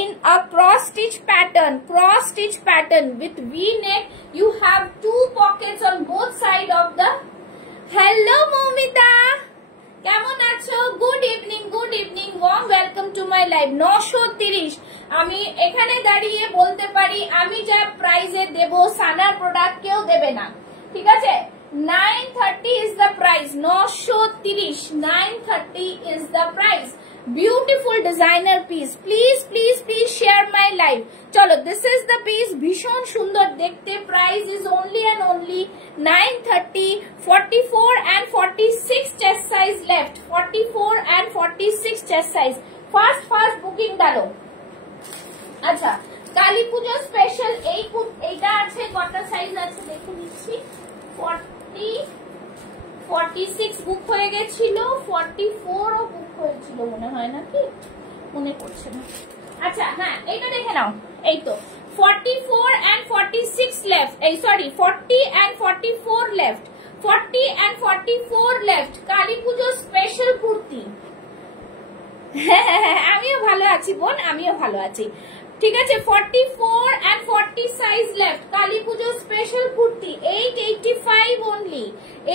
in a cross stitch pattern with V-neck. You have two pockets on both side of the. Hello Momita, কেমন আছো? Good evening, good evening, warm welcome to my live. 930 আমি এখানে দাঁড়িয়ে বলতে পারি আমি যা প্রাইসে দেব সানার প্রোডাক্ট কেউ দেবে না, ঠিক আছে। 930 is the price. 930, 930 is the price. Beautiful designer piece. Please please please share my live. चलो this is the piece, भीषण सुंदर देखते। Price is only and only 930. 44 and 46 chest size left. 44 and 46 chest size. Fast fast booking डालो। अच्छा काली पूजा special এইটা আছে, কত size আছে দেখে নিচ্ছি। 46 বুক হয়ে গেছিল, 44 ও বুক হয়েছিল মনে হয়, নাকি মনে পড়ছে না। আচ্ছা হ্যাঁ এইটা দেখে নাও, এই তো 44 and 46 লেফট, এই sorry 40 and 44 left, 40 and 44 left. Kali Puja special kurti. আমিও ভালো আছি বোন, আমিও ভালো আছি, ঠিক আছে। 44 and 40 size left, Kali Puja special kurti, 885 only,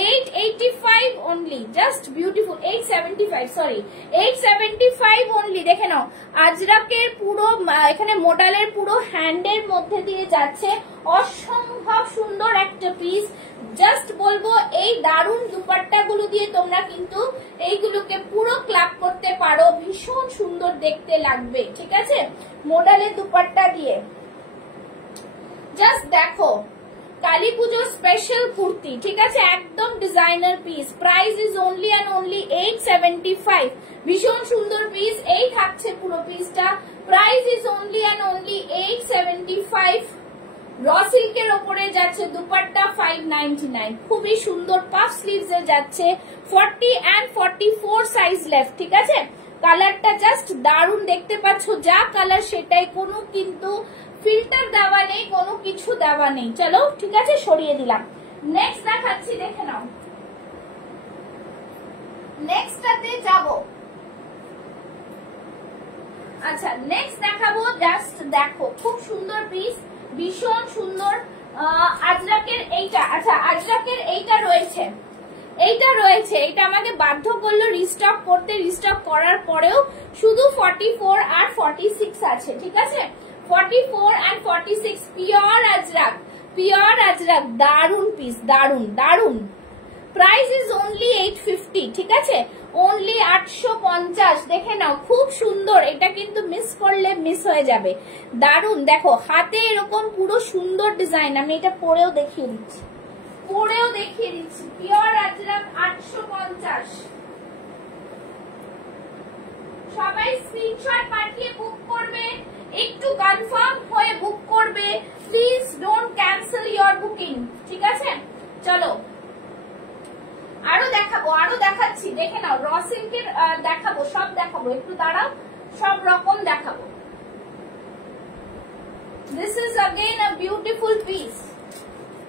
885 only, just beautiful. 875 sorry 875 only। দেখে নাও আজরাকের পুরো এখানে মোডালের পুরো হ্যান্ডের মধ্যে দিয়ে যাচ্ছে, অসম্ভব সুন্দর একটা পিস। জাস্ট বলবো এই দারুণ দুপাট্টা গুলো দিয়ে তোমরা কিন্তু এইগুলোকে পুরো ক্লাব করতে পারো, ভীষণ সুন্দর দেখতে লাগবে, ঠিক আছে। মোডালের দুপাট্টা দিয়ে জাস্ট দেখো, কালী পুজো স্পেশাল কুর্তি, ঠিক আছে, একদম designer piece. Price is only and only 875। ভীষণ সুন্দর পিস, এই থাকছে পুরো পিসটা। Price is only and only 875। র সিল্কের ওপরে যাচ্ছে দুপাট্টা 599, খুবই সুন্দর পাফ স্লিভস এ যাচ্ছে। 40 and 44 সাইজ লেফট, ঠিক আছে। কালারটা জাস্ট দারুণ দেখতে পাচ্ছ, যা কালার সেটাই, কোনো কিন্তু ফিল্টার দেওয়া নেই, কোনো কিছু দেওয়া নেই। চলো ঠিক আছে সরিয়ে দিলাম। নেক্সট দেখাচ্ছি, দেখে নাও, নেক্সটটাতে যাব। আচ্ছা নেক্সট দেখাবো, জাস্ট দেখো খুব সুন্দর পিস, ভীষণ সুন্দর। আজরাকের এইটা, আচ্ছা আজরাকের এইটা রয়েছে, এইটা রয়েছে, এটা আমাকে বাধ্য করলো রিস্টক করতে। রিস্টক করার পরেও শুধু 44 আর 46 আছে, ঠিক আছে। 44 and 46 pure Ajrak, pure Ajrak, দারুন পিস, দারুন দারুন। প্রাইস ইজ অনলি 850, ঠিক আছে, অনলি 850। দেখে নাও খুব সুন্দর, এটা কিন্তু মিস করলে মিস হয়ে যাবে। দারুন, দেখো হাতে এরকম পুরো সুন্দর ডিজাইন। আমি এটা পরেও দেখিয়ে দিচ্ছি, পরেও দেখিয়ে দিচ্ছি। পিওর আজরাক 850। সবাই স্ক্রিনশট পাঠিয়ে বুক করবে, একটু কনফার্ম হয়ে বুক করবে। Please don't cancel your booking, ঠিক আছে। চলো আরো দেখাবো, আরো দেখাচ্ছি, দেখে নাও। র সিল্কের দেখাবো, সব দেখাবো, একটু দাঁড়াও, সব রকম দেখাবো। This is again a beautiful piece,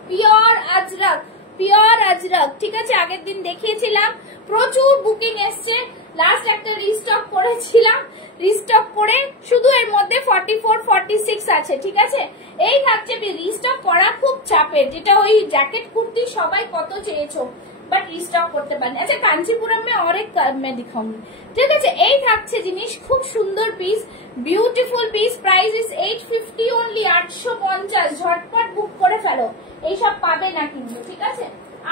pure Ajrak, pure Ajrak, ঠিক আছে। আগের দিন দেখিয়েছিলাম, প্রচুর বুকিং এসছে। লাস্ট একটা রিস্টক করেছিলাম, রিস্টক করে শুধু এর মধ্যে 44 46 আছে, ঠিক আছে। এই থাকছে রিস্টক করা খুব চাপের, যেটা ওই জ্যাকেট কুর্তি সবাই কত চেয়েছো। बट रिस्टॉक করতে পারেন। আচ্ছা কাঞ্চিপুরম में और एक मैं दिखाऊंगी, ঠিক আছে। এই থাকছে জিনিস, খুব সুন্দর piece, beautiful piece, price is 850 only, 850। ঝটপট বুক করে ফেলো, এইসব পাবে না কিন্তু, ঠিক আছে।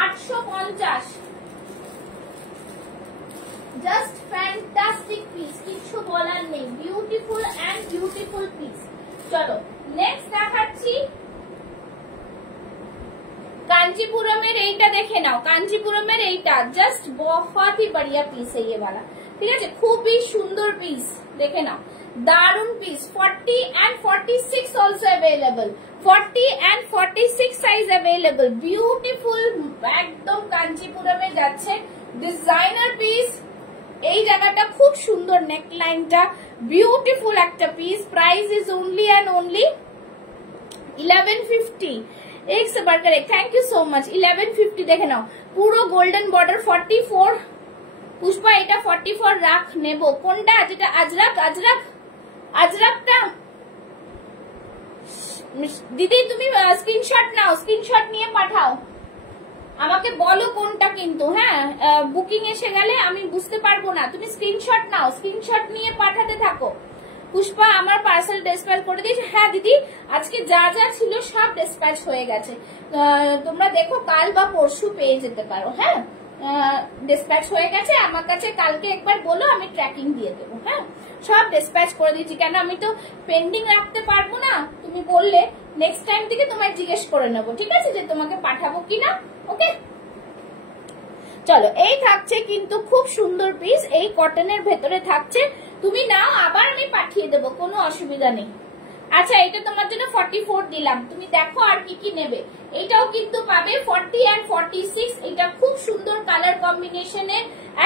850, জাস্ট ফ্যান্টাস্টিক পিস, কিছু বলার নেই, বিউটিফুল এন্ড বিউটিফুল পিস। চলো নেক্সট দেখাচ্ছি कांचीपुरमेर এইটা দেখে নাও, কাঞ্চিপুরমের এইটা জাস্ট बहुत ही बढ़िया पीस है ये वाला, ঠিক আছে, খুবই সুন্দর পিস, দেখে নাও, দারুন piece. 40 and 46 also available, 40 and 46 size available, beautiful একদম কাঞ্চিপুরমে যাচ্ছে, ডিজাইনার পিস। এই জায়গাটা খুব সুন্দর, নেক লাইনটা বিউটিফুল একটা piece, price is only and only 1150। एक से बढ़कर एक, थैंक यू सो मच। 1150 देखे नाओ, পুরো গোল্ডেন বর্ডার। 44 পুষ্পা, এটা 44 রাখ নেব। কোনটা, যেটা আজরাক, আজরাক আজরাকটা দিদি তুমি স্ক্রিনশট নাও, স্ক্রিনশট নিয়ে পাঠাও, আমাকে বলো কোনটা কিন্তু, হ্যাঁ বুকিং এসে গেলে আমি বুঝতে পারবো না। তুমি স্ক্রিনশট নাও, স্ক্রিনশট নিয়ে পাঠাতে থাকো। পুষ্পা আমার পার্সেল ডিসপ্যাচ করে দিয়েছে। হ্যাঁ দিদি, আজকে যা যা ছিল সব ডিসপ্যাচ হয়ে গেছে, তোমরা দেখো কাল বা পরশু পেয়ে যেতে পারো। হ্যাঁ ডিসপ্যাচ হয়ে গেছে, আমার কাছে কালকে একবার বলো, আমি ট্র্যাকিং দিয়ে দেবো। হ্যাঁ সব ডিসপ্যাচ করে দিয়েছি, কেন আমি তো পেন্ডিং রাখতে পারবো না, তুমি বললে নেক্সট টাইম থেকে তোমায় জিজ্ঞেস করে নেবো, ঠিক আছে, যে তোমাকে পাঠাবো কিনা। ওকে চলো, এই থাকছে কিন্তু খুব সুন্দর পিস, এই কটনের ভেতরে থাকছে, তুমি নাও, আবার আমি পাঠিয়ে দেবো, কোনো অসুবিধা নেই। আচ্ছা এটা তোমার জন্য 44 দিলাম, তুমি দেখো আর কি কি নেবে। এটাও কিন্তু পাবে 40 and 46, এটা খুব সুন্দর কালার কম্বিনেশনে,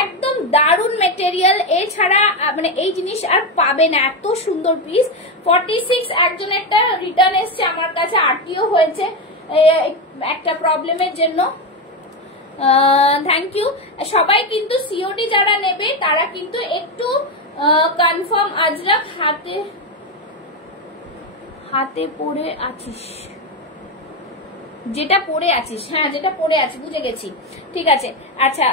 একদম দারুন মেটেরিয়াল, এছাড়া মানে এই জিনিস আর পাবে না, এত সুন্দর পিস। 46 একজন একটা রিটার্ন এসছে আমার কাছে, আরটিও হয়েছে একটা প্রবলেমের জন্য, থ্যাংক ইউ। সবাই কিন্তু সিওডি যারা নেবে তারা কিন্তু একটু কনফার্ম। আজরাক হাতে হাতে পরে আছিস, যেটা পরে আছিস, হ্যাঁ যেটা পরে আছি, বুঝে গেছি, ঠিক আছে। আচ্ছা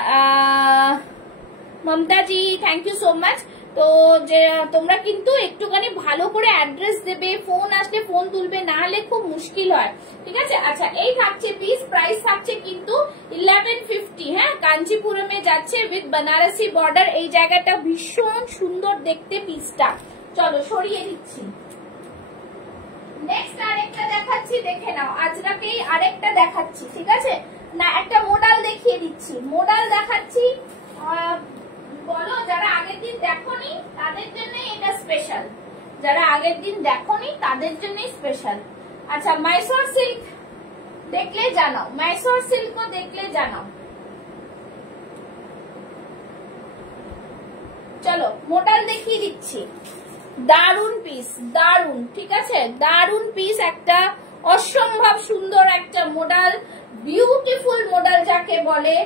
মমতা জি থ্যাংক ইউ সো মাচ। তো যে তোমরা কিন্তু একটুখানি ভালো করে অ্যাড্রেস দেবে, ফোন আসলে ফোন তুলবে, না হলে খুব মুশকিল হয়, ঠিক আছে। আচ্ছা এই থাকছে পিস, প্রাইস থাকছে কিন্তু 1150। হ্যাঁ কাঞ্চিপুরমে যাচ্ছে উইথ বানারসি বর্ডার, এই জায়গাটা ভীষণ সুন্দর দেখতে পিসটা। চলো সরিয়ে দিচ্ছি, নেক্সট আরেকটা দেখাচ্ছি, দেখে নাও, আজরাকেই আরেকটা দেখাচ্ছি, ঠিক আছে না, একটা মডেল দেখিয়ে দিচ্ছি, মডেল দেখাচ্ছি, বলো যারা আগের দিন দেখোনি তাদের জন্য এটা স্পেশাল, যারা আগের দিন দেখোনি তাদের জন্য স্পেশাল। আচ্ছা মাইসোর সিল্ক দেখলে জানাও, মাইসোর সিল্ক দেখলে জানাও। চলো মডেল দেখিয়ে দিচ্ছি, দারুন পিস, দারুন, ঠিক আছে, দারুন পিস, একটা অসম্ভব সুন্দর একটা মডেল, বিউটিফুল মডেল যাকে বলে,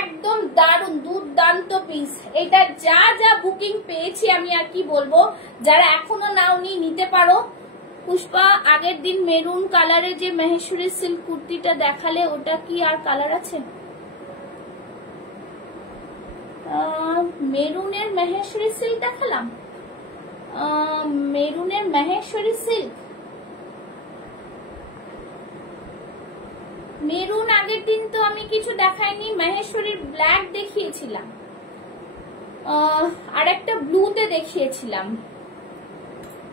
একদম দারুন দুর্দান্ত পিস। এটা যা যা বুকিং পেয়েছি আমি আর কি বলবো, যারা এখনো নাওনি নিতে পারো। পুষ্পা আগের দিন মেরুন কালারের যে মহেশ্বরী সিল্ক কুর্তিটা দেখালে, ওটা কি আর কালার আছে? মেরুনের মহেশ্বরী সিল্ক দেখালাম, মেরুনের মহেশ্বরী সিল্ক, মেরুন আগের দিন তো আমি কিছু দেখাইনি, মহেশ্বরীর ব্ল্যাক দেখিয়েছিলাম, আর একটা ব্লুতে দেখিয়েছিলাম,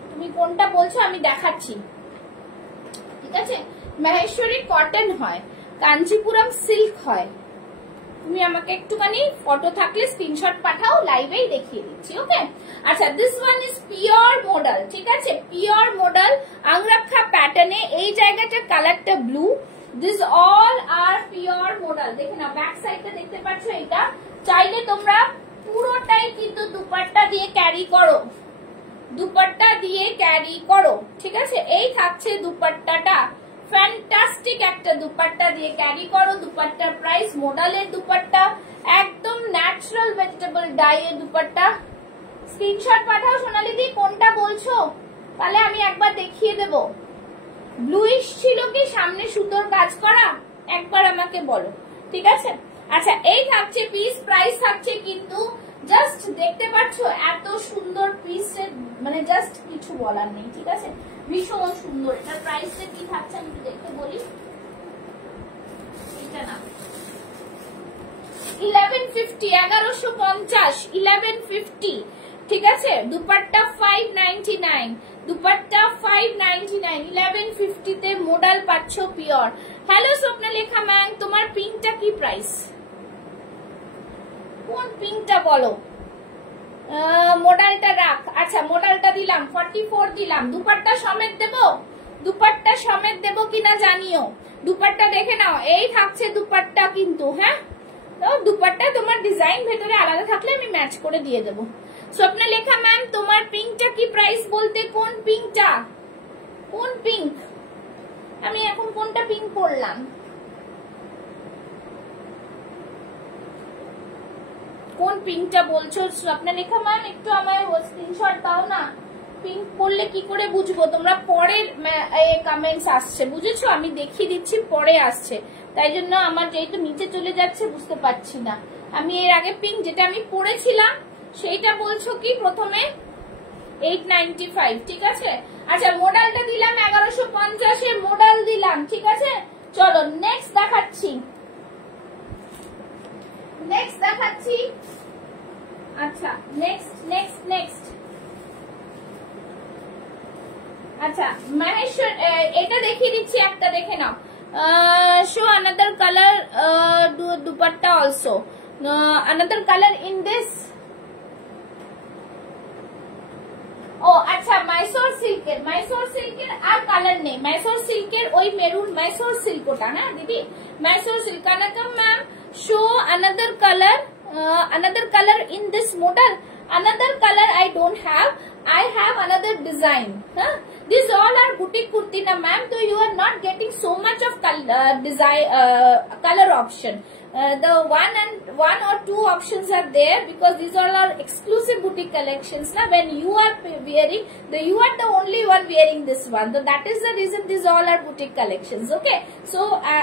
তুমি কোনটা বলছো আমি দেখাচ্ছি, ঠিক আছে। মহেশ্বরী কটন হয়, কাঞ্চিপুরম সিল্ক হয়, তুমি আমাকে একটুখানি ফটো থাকলে স্ক্রিনশট পাঠাও, লাইভেই দেখিয়ে দিচ্ছি। ওকে আচ্ছা this one is pure model, ঠিক আছে, পিওর মডেল আংরাক্ষা প্যাটার্নে, এই জায়গাটা কালারটা blue, this all are pure model. দেখে নাও ব্যাক সাইডটা দেখতে পাচ্ছ, এটা চাইলে তোমরা পুরোটাই কিন্তু দুপাট্টা দিয়ে ক্যারি করো, দুপাট্টা দিয়ে ক্যারি করো, ঠিক আছে। এই থাকছে দুপাট্টাটা, ফ্যান্টাস্টিক একটা দুপাট্টা দিয়ে ক্যারি করো। দুপাট্টার প্রাইস, মডেলের দুপাট্টা, একদম ন্যাচারাল ভেজিটেবল ডাই এর দুপাট্টা। স্ক্রিনশট পাঠাও সোনালি দি, কোনটা বলছো, তাহলে আমি একবার দেখিয়ে দেব। ব্লুইশ ছিল কি সামনে সুতোর কাজ করা, একবার আমাকে বলো, ঠিক আছে। আচ্ছা এই থাকছে পিস, প্রাইস থাকছে কিন্তু জাস্ট দেখতে পাচ্ছ এত সুন্দর পিস, মানে জাস্ট কিছু বলার নেই, ঠিক আছে, ভীষণ সুন্দর। এটার প্রাইসটা কি থাকছে আমি দেখতে বলি, এটা না 1150, 1150, 1150, ঠিক আছে। দুপাট্টা 599, দুপাট্টা 599, 1150 তে মডেল পাচ্ছ পিওর। হ্যালো স্বপ্নলেখা ম্যাম, তোমার পিঙ্কটা কি প্রাইস? কোন পিঙ্কটা বলো? মডেলটা রাখ। আচ্ছা মডেলটা দিলাম 44 দিলাম। দুপাট্টা সমেত দেবো, দুপাট্টা সমেত দেবো কিনা জানিও। দুপাট্টা দেখে নাও, এই থাকছে দুপাট্টা কিন্তু, হ্যাঁ দুপাট্টা তোমার ডিজাইন ভেতরে আলাদা থাকলে আমি ম্যাচ করে দিয়ে দেবো। স্বপ্নলেখা ম্যাম তোমার পিঙ্কটা কি প্রাইস বলতে, কোন পিঙ্কটা, কোন পিঙ্ক? আমি এখন কোনটা পিঙ্ক পরলাম? কোন পিঙ্কটা বলছো স্বপ্নলেখা ম্যাম? একটু আমায় স্ক্রিনশট দাও না। পিঙ্ক পরলে কি করে বুঝবো? তোমরা পরের কমেন্টস আসছে, বুঝেছো? আমি দেখিয়ে দিচ্ছি পরে আসছে, তাই জন্য আমার যেহেতু নিচে চলে যাচ্ছে বুঝতে পারছি না। আমি এর আগে পিঙ্ক যেটা আমি পরেছিলাম সেইটা বলছো কি প্রথমে 895, ঠিক আছে। আচ্ছা মডেলটা দিলাম 1150 এর মডেল দিলাম, ঠিক আছে। চলো নেক্সট দেখাচ্ছি, নেক্সট দেখাচ্ছি। আচ্ছা নেক্সট নেক্সট নেক্সট আচ্ছা মহেশ্বর, এটা দেখিয়ে দিচ্ছি, একটা দেখে নাও। Show another colour dupatta also, another colour in this. ও আচ্ছা মাইসোর সিল্কের, মাইসোর সিল্কের আর কালার নেই, মাইসোর সিল্কের ওই মেরুন মাইসোর সিল্ক ওটা না দিদি, Mysore silk. Kanakam ma'am show another colour, another color in this model. Another color I don't have, I have another design, huh? These all are boutique kurti na ma'am, so you are not getting so much of design color option. The one or two options are there because these all are exclusive boutique collections na. When you are wearing, you are the only one wearing this one, so that is the reason these all are boutique collections, okay. So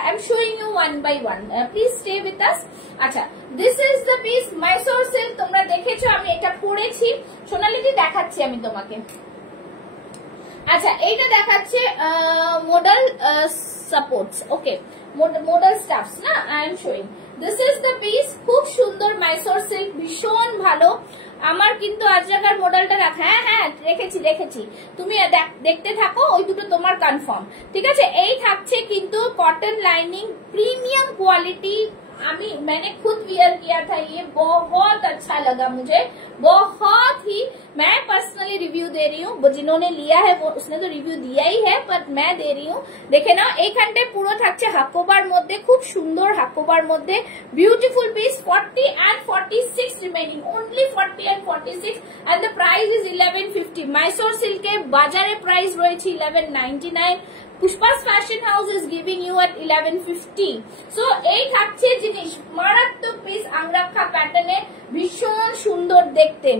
I'm showing you one by one, please stay with us. আচ্ছা this is the piece Mysore silk, তোমরা দেখেছো আমি এটা পরেছি, সোনালিটি দেখাচ্ছি আমি তোমাকে। আচ্ছা এইটা দেখাচ্ছে model supports, okay model stuffs না, I am showing. This is the piece, খুব সুন্দর মাইসোর সিল্ক, ভীষণ ভালো। আমার কিন্তু আজরাকার মডেলটা রাখা, হ্যাঁ হ্যাঁ রেখেছি রেখেছি, তুমি দেখতে থাকো, ওই দুটো তোমার কনফার্ম, ঠিক আছে। এই থাকছে কিন্তু কটন लाइनिंग प्रीमियम क्वालिटी, मैंने खुद वियर किया था, ये बहुत अच्छा लगा मुझे, बहुत ही। मैं पर्सनली रिव्यू दे रही हूँ, जिन्होंने लिया है वो उसने तो रिव्यू दिया ही है, पर मैं दे रही हूँ। देखे ना এইখানটা পুরো থাকছে হাকোবার মধ্যে, খুব সুন্দর হাকোবার মধ্যে, beautiful piece. 40 and 46 remaining, only 40 and 46 and the price is 1150। Mysore সিল্কে বাজারে প্রাইস রয়েছে 1199, Pushpa's fashion house is giving you at 1150। So এই থাকছে জিনিস, মারাত্মক পিস, আংরাক্ষা প্যাটার্নে, ভীষণ সুন্দর দেখতে।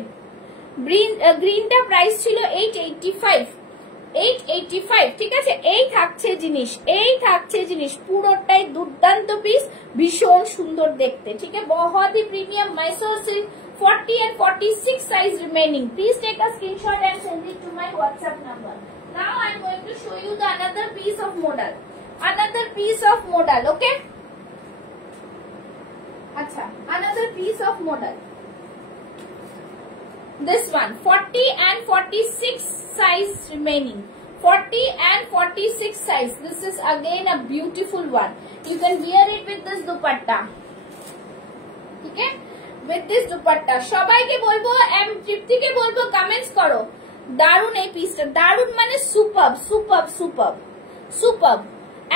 গ্রিনটা প্রাইস ছিল 885, 885, ঠিক আছে। এই থাকছে জিনিস, এই থাকছে জিনিস, পুরোটাই দুর্দান্ত পিস, ভীষণ সুন্দর দেখতে, ঠিক আছে। बहुत ही premium Mysore silk, 40 and 46 size remaining. Please take a screenshot and send it to my WhatsApp number. Now I am going to show you the another piece of model, another piece of model, okay. Acha, another piece of model. This one 40 and 46 size remaining, 40 and 46 size. This is again a beautiful one. You can wear it with this dupatta, okay, with this dupatta. সবাইকে বলবো, M তৃপ্তিকে বলবো comments করো, দারুন এই পিসটা, দারুন মানে সুপারব সুপারব সুপারব সুপারব,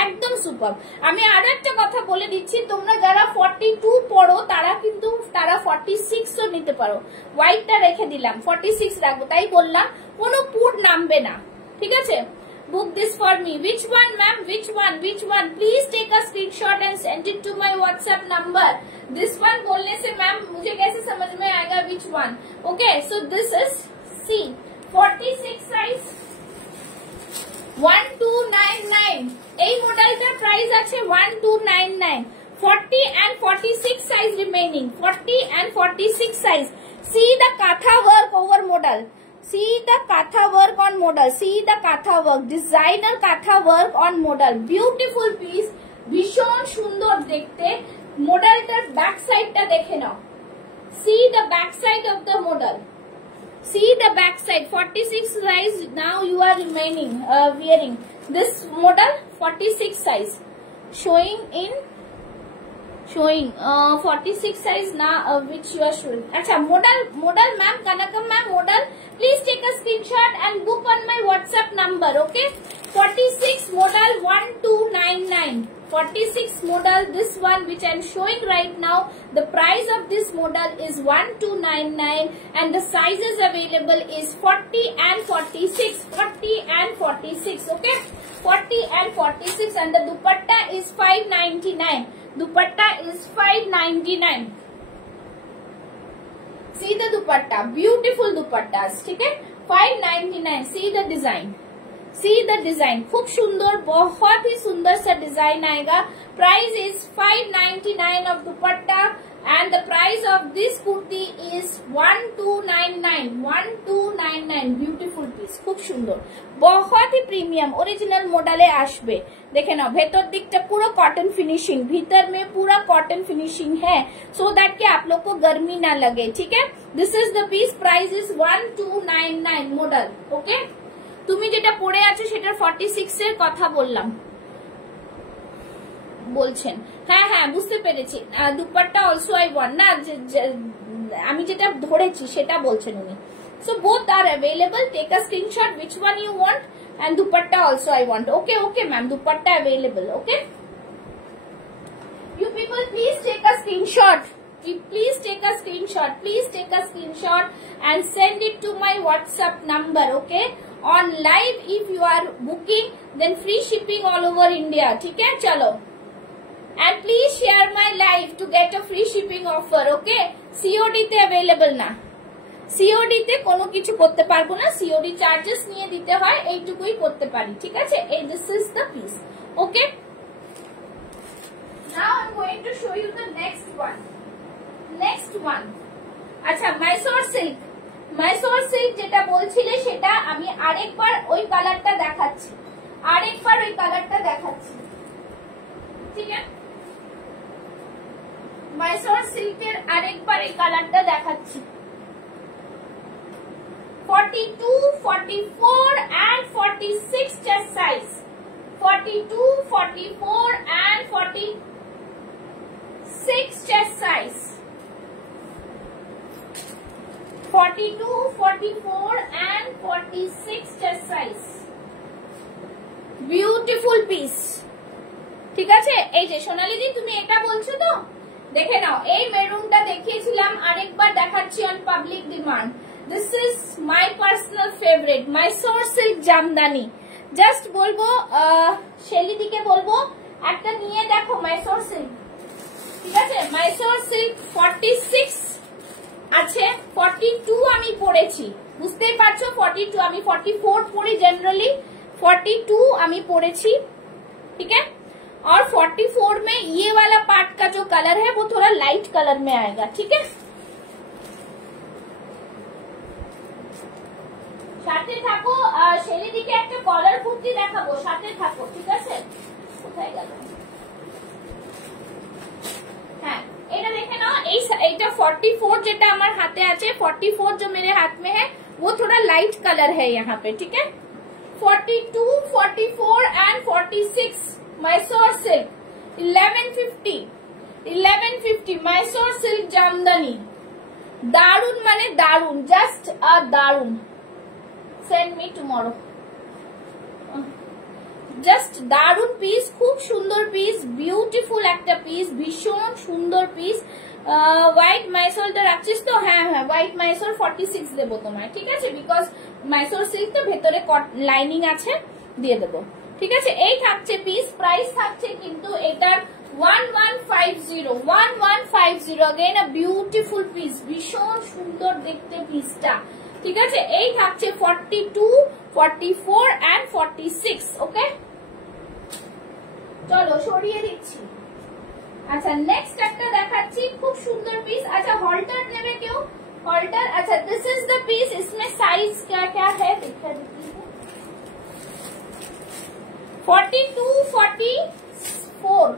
একদম সুপারব। আমি আরো একটা কথা বলে দিচ্ছি, তোমরা যারা 42 পড়ো তারা কিন্তু 46 ও নিতে পারো। হোয়াইটটা রেখে দিলাম, 46 রাখবো, তাই বললাম কোনো পুট নামবে না, ঠিক আছে। Book this for me. Which one, ma'am? Which one? Which one? Please take a screenshot and send it to my WhatsApp number. This one बोलने से मैम मुझे कैसे समझ में आएगा which one? Okay, so this is C 46 size 1299। এই মডেলটার price আছে 1299। 40 and 46 size remaining. 40 and 46 size. See the katha work over model. See the katha work on model. See the katha work. Designer katha work on model. Beautiful piece. ভীষণ সুন্দর দেখতে। মডেলটার back সাইডটা দেখে নাও। See the back side of the model. See the back side. 46 size now you are remaining wearing this model. 46 size showing 46 size now which you are showing. Acha model ma'am, Kanakam ma'am, model please take a screenshot and book on my WhatsApp number. Okay, 46 model 1299. 46 model, this one which I am showing right now, the price of this model is 1299 and the sizes available is 40 and 46. 40 and 46. Okay, 40 and 46 and the dupatta is 599. Dupatta is 599. See the dupatta, beautiful dupattas. Okay, 599. See the design. See the design. खूब सुंदर, बहुत ही सुंदर सा design आएगा. Price is 599 of dupatta and the price of this kurti is 1299. 1299. Beautiful piece. खूब सुंदर, बहुत ही premium original Morley आशबे. देखे ना भेतर दिखता पूरा कॉटन फिनिशिंग, भीतर में पूरा कॉटन फिनिशिंग है, so that कि आप लोग को गर्मी ना लगे. ठीक है, this is the piece. Price is 1299 model. Okay, তুমি যেটা পরে আছো সেটার 46 এর কথা বললাম বলছেন। হ্যাঁ হ্যাঁ বুঝতে পেরেছি। দুপাট্টা অলসো আই ওয়ান্ট না, আমি যেটা ধরেছি সেটা বলছেন উনি। So both are available, take a screenshot which one you want and dupatta also I want. Okay okay ma'am, dupatta available. Okay, you people please take a screenshot. Please take a screenshot. Please take a screenshot and send it to my WhatsApp number. Okay, on live if you are booking then free shipping all over India. ठीक है, चलो, and please share my live to get a free shipping offer. Okay, COD তে available না, COD তে কোনো কিছু করতে পারবো না, COD চার্জেস নিয়ে দিতে হয়, এইটুকুই করতে পারি। ঠিক আছে, এই this is the piece. Okay, now I'm going to show you the next one. Next one, আচ্ছা মাইসোর সিল্ক। মাইসোর সিল্ক যেটা বলছিলে সেটা আমি আরেকবার ওই কালারটা দেখাচ্ছি, আরেকবার ওই কালারটা দেখাচ্ছি। ঠিক আছে, মাইসোর সিল্কের আরেকবার এই কালারটা দেখাচ্ছি। 42, 44 and 46 chest size. 42, 44 and 46 chest size. 42, 44 and 46 chest size. Beautiful piece. ঠিক আছে, এই যে সোনালী জি তুমি এটা বলছো তো, দেখে নাও, এই মেরুনটা দেখিয়েছিলাম, আরেকবার দেখাচ্ছি on public demand. This is my personal favourite, Mysore silk Jamdani. Just বলবো শেলি দিকে বলবো একটা নিয়ে দেখো মাইসোর সিল্ক। ঠিক আছে, মাইসোর সিল্ক 46 আছে, 42 আমি পড়েছি, বুঝতেই পারছো। 42 আমি 44 পড়ি जनरली, 42 আমি পড়েছি। ठीक है, और 44 में ये वाला पार्ट का जो कलर है वो थोड़ा लाइट कलर में आएगा। ठीक है, সাথে থাকো। শেলি দিকে একটা কলার কুর্তি দেখাবো, সাথে থাকো। ঠিক আছে, কোথায় গেল? হ্যাঁ, এটা দেখে নাও, এইটা 44 যেটা আমার হাতে আছে, 44 जो मेरे हाथ में है वो थोड़ा लाइट कलर है यहाँ पे। ठीक है, 42, 44 and 46 Mysore silk 1150, 1150 Mysore silk jamdani. दारुन माने दारुन, जस्ट अ दारुन। Send me tomorrow. জাস্ট দারুন পিস, খুব সুন্দর পিস, বিউটিফুল একটা পিস, ভীষণ সুন্দর পিস। হোয়াইট মাইসোরটা রাখছিস তো? হ্যাঁ হ্যাঁ, হোয়াইট মাইসোর 46 দেবো তোমায়। ঠিক আছে, বিকজ মাইসোর সিল্ক তো ভেতরে লাইনিং আছে, দিয়ে দেবো। ঠিক আছে, এই থাকছে পিস। প্রাইস থাকছে কিন্তু এটার 1150, 1150। अगेन अ বিউটিফুল পিস, ভীষণ সুন্দর দেখতে পিসটা। ঠিক আছে, এই থাকছে 42, 44 and 46। ওকে, চলো সরিয়ে দিচ্ছি। আচ্ছা নেক্সট একটা দেখাচ্ছি খুব সুন্দর পিস। আচ্ছা হল্টার নেবে কেউ? हॉल्टर। अच्छा दिस इज द पीस, इसमें साइज क्या क्या है देखा दीजिए। 42, 44,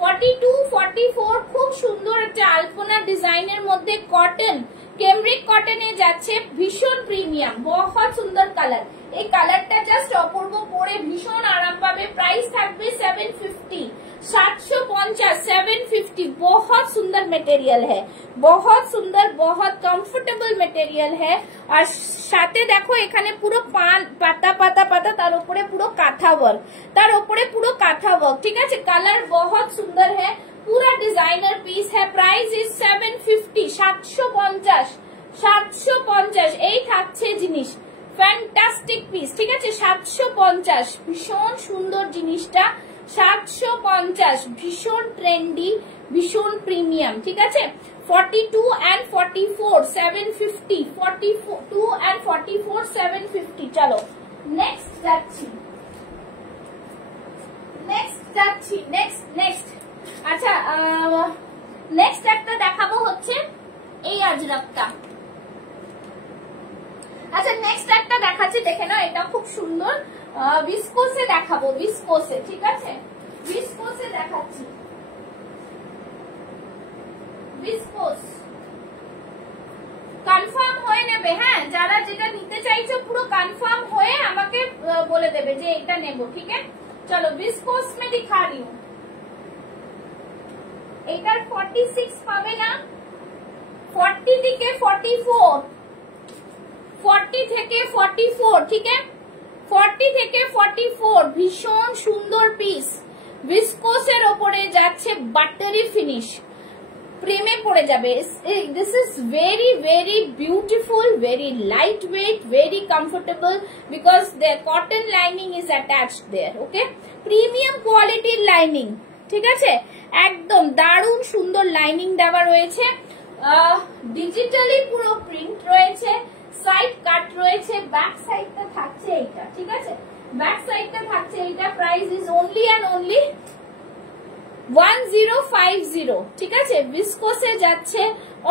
42, 44 খুব সুন্দর একটা আলপনা ডিজাইনের মধ্যে কটন, কেমব্রিক কটনে যাচ্ছে, ভীষণ প্রিমিয়াম, বহুত সুন্দর কালার। এই কালারটা জাস্ট অপূর্ব, পরে ভীষণ আরাম পাবে। প্রাইস থাকবে 750, 750, 750। बहुत सुंदर मटेरियल है, बहुत सुंदर, बहुत कंफर्टेबल मटेरियल है। और साथे देखो এখানে পুরো পাতা পাতা পাতা, তার উপরে পুরো কাঁথা ওয়ার্ক, তার উপরে পুরো কাঁথা ওয়ার্ক, ঠিক আছে। কালার बहुत सुंदर है, पूरा डिजाइनर पीस है। Price is 750, 750, 750। এই থাকছে জিনিস, ফ্যান্টাস্টিক পিস, ঠিক আছে। 750, ভীষণ সুন্দর জিনিসটা, 750, ভীষণ ট্রেন্ডি, ভীষণ প্রিমিয়াম, ঠিক আছে। 42 and 44, 750, 42 and 44, 750। চলো নেক্সট যাচ্ছি, নেক্সট। আচ্ছা নেক্সট একটা দেখাবো হচ্ছে এই আজরাকটা। আচ্ছা নেক্সট একটা দেখাচ্ছি, দেখে নাও, এটা খুব সুন্দর। ভিসকোসে দেখাবো, ভিসকোসে, ঠিক আছে, ভিসকোসে দেখাচ্ছি, ভিসকোস। কনফার্ম হয়ে নেবে, হ্যাঁ, যারা যেটা নিতে চাইছো পুরো কনফার্ম হয়ে আমাকে বলে দেবে যে এটা নেব, ঠিক আছে। চলো ভিসকোস में दिखा रही हूँ। এটার 46 পাবে না, 40 থেকে 44, 40 থেকে 44, ঠিক আছে, 40 থেকে 44। ভীষণ সুন্দর পিস, ভিসকোসের ওপরে যাচ্ছে, বাটারি ফিনিশ, প্রেমে পড়ে যাবে। This is very very beautiful, very light weight, very comfortable, because the cotton lining is attached there. Okay, premium কোয়ালিটির লাইনিং, ঠিক আছে, একদম দারুণ সুন্দর লাইনিং দেওয়া রয়েছে। ডিজিটালি পুরো প্রিন্ট রয়েছে, সাইড কাট রয়েছে, ব্যাক সাইডটা থাকছে এইটা, ঠিক আছে, ব্যাক সাইডটা থাকছে এইটা। Price is only and only 1050, ঠিক আছে। ভিসকোসে যাচ্ছে,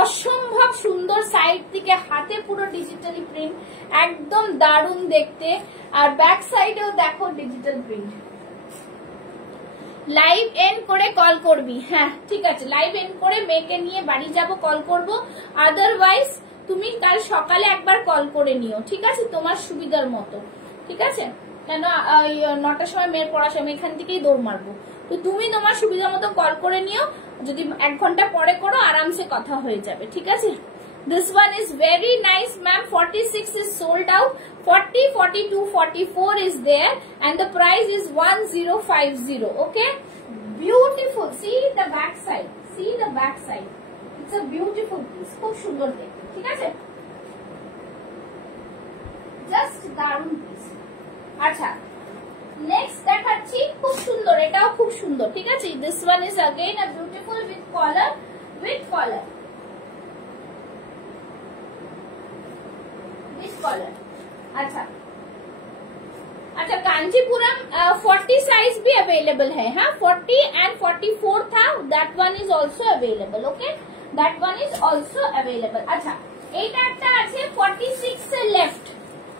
অসম্ভব সুন্দর, সাইড থেকে হাতে পুরো ডিজিটালি প্রিন্ট, একদম দারুণ দেখতে। আর ব্যাক সাইডেও দেখো ডিজিটাল প্রিন্ট। লাইভ এন্ড করে কল করবি, হ্যাঁ ঠিক আছে, লাইভ এন্ড করে মেয়েকে নিয়ে বাড়ি যাব, কল করব। আদারওয়াইজ তুমি কাল সকালে একবার কল করে নিও, ঠিক আছে, তোমার সুবিধার মতো, ঠিক আছে। কেন 9টার সময় মেয়ের পড়ার সময় এখান থেকেই দৌড় মারবো, তো তুমি তোমার সুবিধা মতো কল করে নিও। যদি 1 ঘন্টা পরে করো আরামসে কথা হয়ে যাবে, ঠিক আছে। This one is very nice, ma'am. 46 is sold out. 40, 42, 44 is there, and the price is 1050. Okay, beautiful. See the back side. See the back side. It's a beautiful piece. খুব সুন্দর দেখতে, ঠিক আছে। Just দারুণ piece। আচ্ছা next দেখাচ্ছি, খুব সুন্দর, এটাও খুব সুন্দর, ঠিক আছে। This one is again a beautiful with collar, with collar, with collar। अच्छा अच्छा, कांचीपुरम 40 साइज भी अवेलेबल है, हाँ 40 and 44 था, that one is also available। Okay, that one is also available। अच्छा এইটা একটা আছে 46 से लेफ्ट,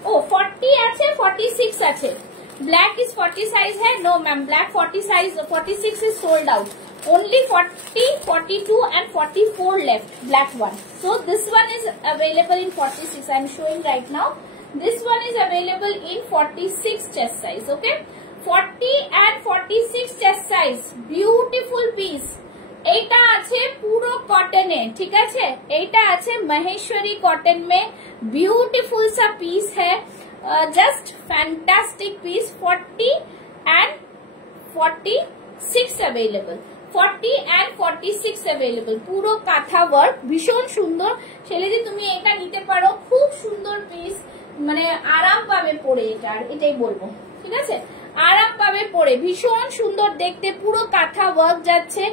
ও 40 আছে, 46 আছে। Black is 40 size है, no ma'am, black 40 size, 46 is sold out, only 40, 42 and 44 left, black one। So this one is available in 46, I am showing right now। This one is available in 46 chest size। Okay, 40 and 46 chest size, beautiful piece। এইটা আছে পুরো কটনে, ঠিক আছে, এইটা আছে Maheshwari cotton में, beautiful सा piece है, just fantastic piece। 40 and 46 available, 40 and 46 available, পুরো কাঁথা ওয়ার্ক, ভীষণ সুন্দর। ছেলেদি তুমি এটা নিতে পারো, খুব সুন্দর পিস, মানে আরাম পাবে পরে, এটার এটাই বলবো, ঠিক আছে, আরাম পাবে পরে, ভীষণ সুন্দর দেখতে, পুরো কাঁথা ওয়ার্ক যাচ্ছে,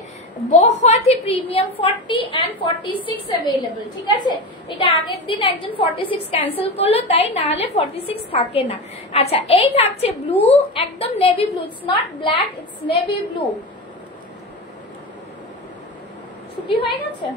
बहुत ही প্রিমিয়াম। 40 and 46 अवेलेबल, ঠিক আছে। এটা আগের দিন একজন 46 ক্যান্সেল করলো, তাই না হলে 46 থাকে না। আচ্ছা এই থাকছে ব্লু, একদম navy blue, it's not black, it's navy blue. ছুটি হয়ে গেছে।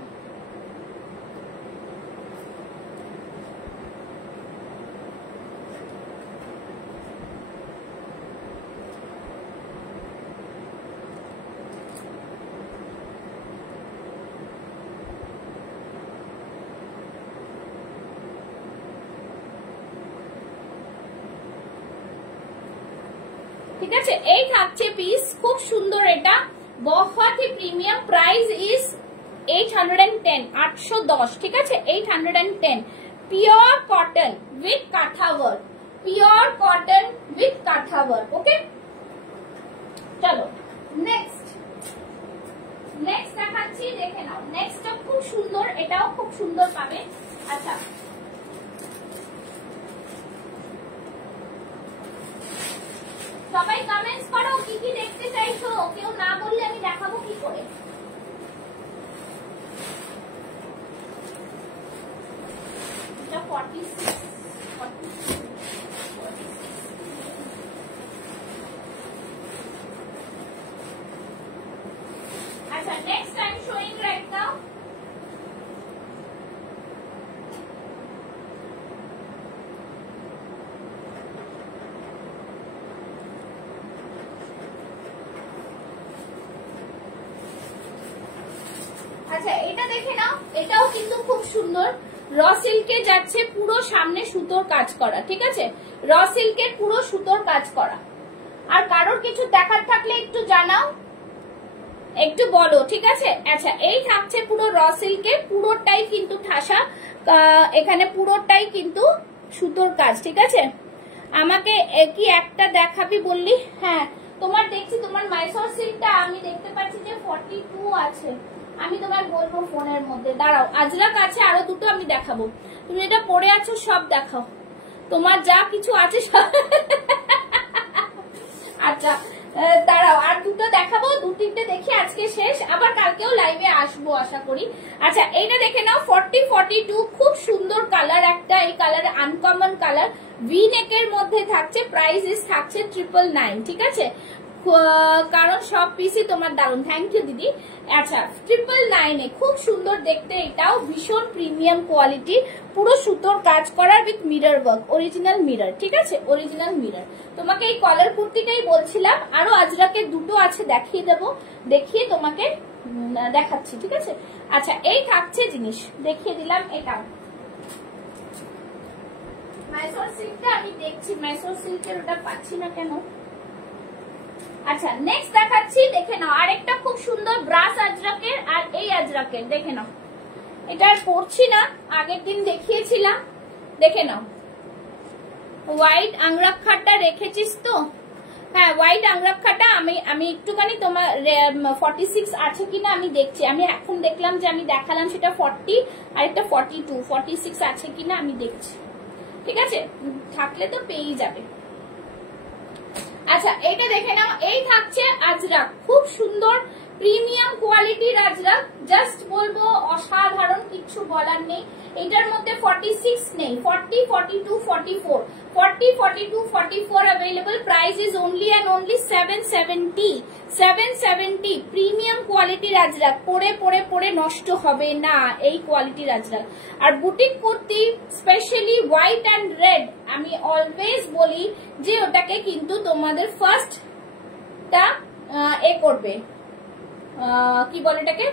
ঠিক আছে, এই থাকছে পিস, খুব সুন্দর, এটা बहुत ही প্রিমিয়াম। Price is 810, 810। ঠিক আছে, 810। পিওর কটন উইথ কাঁথা ওয়ার্ক, পিওর কটন উইথ কাঁথা ওয়ার্ক। ওকে, চলো নেক্সট দেখাচ্ছি, দেখে নাও। নেক্সটটা খুব সুন্দর, এটাও খুব সুন্দর পাবে। আচ্ছা, সবাই কমেন্টস করো কি কি দেখতে চাইছো, কেউ না বললে আমি দেখাবো কি করে। এটা 46। আচ্ছা, next I am showing right now. আচ্ছা, এটা দেখে নাও, এটাও কিন্তু খুব সুন্দর। র সিল্কে যাচ্ছে, পুরো সামনে সুতোর কাজ করা। ঠিক আছে, র সিল্কের পুরো সুতোর কাজ করা। আর কারোর কিছু দেখার থাকলে একটু জানাও, একটু বলো। ঠিক আছে, আচ্ছা, এই থাকছে পুরো র সিল্কের, পুরোটাই কিন্তু ঠাসা, এখানে পুরোটাই কিন্তু সুতোর কাজ। ঠিক আছে, আমাকে কি একটা দেখাবি বললি? হ্যাঁ, তোমার দেখছি, তোমার মাইসোর সিল্কটা আমি দেখতে পাচ্ছি যে 42 আছে। আমি তোমার বলবো ফোনের মধ্যে, দাঁড়াও, আজরাক আছে আরো দুটো, আমি দেখাবো। তুমি এটা পরে আছো সব দেখাও, তোমার যা কিছু আছে সব। আচ্ছা দাঁড়াও, আর দুটো দেখাবো, দু তিনটে দেখি, আজকে শেষ, আবার কালকেও লাইভে আসবো আশা করি। আচ্ছা, এইটা দেখে নাও, 42, খুব সুন্দর কালার একটা, এই কালার আনকমন কালার, ভি নেকের মধ্যে থাকছে। প্রাইস ইস থাকছে 999। ঠিক আছে, কারণ সব পিসই তোমার দারুন, থ্যাংক ইউ দিদি। আচ্ছা, 999 খুব সুন্দর দেখতে, এটাও ভীষণ প্রিমিয়াম কোয়ালিটি, পুরো সুতোর কাজ করার with mirror work, original mirror. ঠিক আছে, অরিজিনাল মিরর। তোমাকে এই কলার কুর্তিটাই বলছিলাম, আরো আজরাকের দুটো আছে, দেখিয়ে দেবো, দেখিয়ে তোমাকে দেখাচ্ছি। ঠিক আছে, আচ্ছা, এই থাকছে জিনিস, দেখিয়ে দিলাম। এটাও মাইসোর সিল্কটা আমি দেখছি, মাইসোর সিল্কের ওটা পাচ্ছি না কেন। আচ্ছা, নেক্সট দেখাচ্ছি, দেখে নাও, আরেকটা খুব সুন্দর ব্রাশ আজরাকের, আর এই আজরাকের দেখে নাও। এটা আর পরছি না, আগের দিন দেখিয়েছিলাম, দেখে নাও। হোয়াইট আংরাক্ষাটা রেখেছিস তো? হ্যাঁ, হোয়াইট আংরাক্ষাটা আমি একটুখানি তোমার 46 আছে কিনা আমি দেখছি। আমি এখন দেখলাম যে আমি দেখালাম সেটা 40, আর একটা 42, 46 আছে কিনা আমি দেখছি। ঠিক আছে, থাকলে তো পেয়েই যাবে। আচ্ছা, এইটা দেখে নাও, এই থাকছে আজরাক, খুব সুন্দর প্রিমিয়াম কোয়ালিটির আজরাক, জাস্ট বলবো অসাধারণ, কিছু বলার নেই। এটার মধ্যে 46 নেই, 40, 42, 44, 40, 42, 44 available. Price is only and only 770, 770। Premium কোয়ালিটির আজরাক, পরে পরে পরে নষ্ট হবে না এই কোয়ালিটির আজরাক। আর boutique kurti specially white and red, আমি অলওয়েজ বলি যে ওটাকে কিন্তু তোমাদের ফার্স্টটা করবে, কি বলে এটাকে,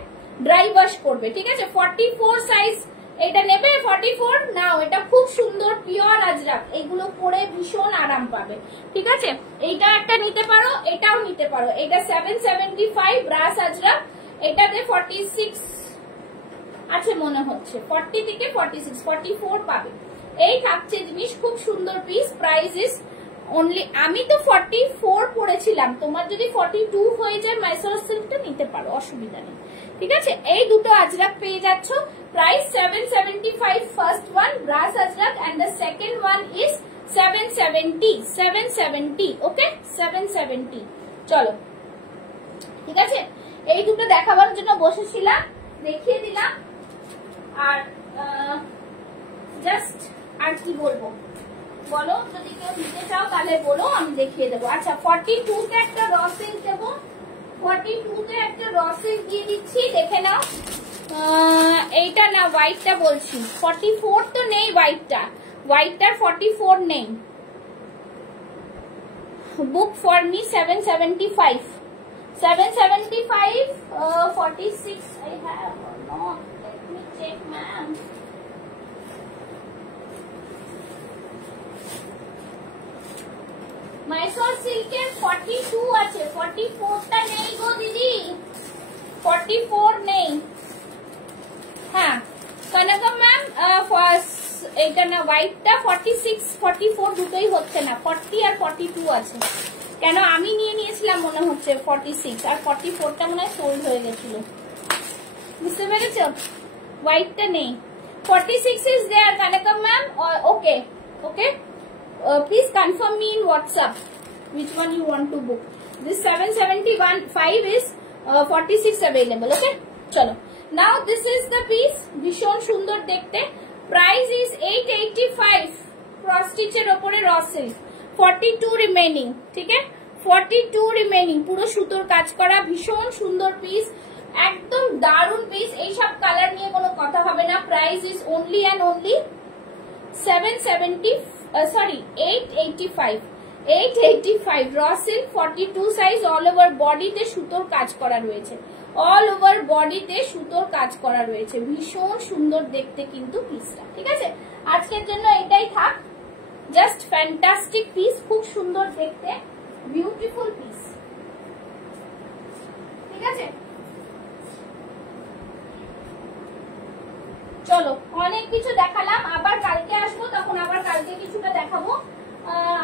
ড্রাই ওয়াশ করবে। ঠিক আছে, 44 সাইজ এটা নেবে, 44 নাও। এটা খুব সুন্দর পিওর আজরাক, এগুলো পরে ভীষণ আরাম পাবে। ঠিক আছে, এইটা একটা নিতে পারো, এটাও নিতে পারো। এটা 775 ব্রাশ আজরাক, এটাতে 46 আছে মনে হচ্ছে, 40 থেকে 46, 44 পাবে। এই থাকছে জিনিস, খুব সুন্দর পিস। প্রাইস ইস অনলি, আমি তো 44 পড়েছিলাম, তোমার যদি 42 হয়ে যায় মাইসোর সিল্কটা নিতে পারো, অসুবিধা নেই। ঠিক আছে, এই দুটো আজরাক পেয়ে যাচ্ছ। Price 775 first one brush Ajrakh, and the second one is 770, 770। Okay, 770। চলো, ঠিক আছে, এই দুটো দেখাবার জন্য বসেছিলাম, দেখিয়ে দিলাম। আর জাস্ট আর কি বলবো বলো, যদি কেউ নিতে চাও তাহলে বলো, আমি দেখিয়ে দেবো। আচ্ছা, 42 তে একটা র সিল্ক দেবো, 42 তে একটা র সিল্ক দিয়ে দিচ্ছি, দেখে নাও। এইটা না, হোয়াইটটা বলছি। 44 তো নেই হোয়াইটটা, হোয়াইটটার 44 নেই। Book for me 775, 775, 46 I have or not, let me check ma'am. Mysore সিল্কের 42 আছে, 44টা নেই গো দিদি, 44 নেই। হ্যাঁ কনকম ম্যাম, এইটা না হোয়াইটটা 46, 44 দুটোই হচ্ছে না, 40 আর 42 আছে। কেন আমি নিয়ে নিয়েছিলাম মনে হচ্ছে 46, আর 44টা মনে হয় সোল্ড হয়ে গেছিল, বুঝতে পেরেছো? হোয়াইটটা নেই, 46 is there Kanakam ma'am. Okay okay, please confirm me in WhatsApp which one you want to book. This 775 is 46 available. Okay, chalo. Now this is the piece, ভীষণ সুন্দর দেখতে। Price is 885, cross stitch এর উপরে র সিল্ক, 42 রিমেইনিং। ঠিক আছে, 42 remaining, পুরো সুতোর কাজ করা, ভীষণ সুন্দর পিস, একদম দারুন পিস। এই সব কালার নিয়ে কোনো কথা হবে না। Price is only and only 885, 885 raw silk, 42 size, all over বডিতে সুতোর কাজ করা রয়েছে, অল ওভার বডিতে সুতোর কাজ করা রয়েছে, ভীষণ সুন্দর দেখতে কিন্তু পিসটা। ঠিক আছে, আজকের জন্য এটাই থাক, জাস্ট ফ্যান্টাস্টিক পিস, খুব সুন্দর দেখতে, বিউটিফুল পিস। ঠিক আছে, চলো অনেক কিছু দেখালাম, আবার কালকে আসবো, তখন আবার কালকে কিছুটা দেখাবো,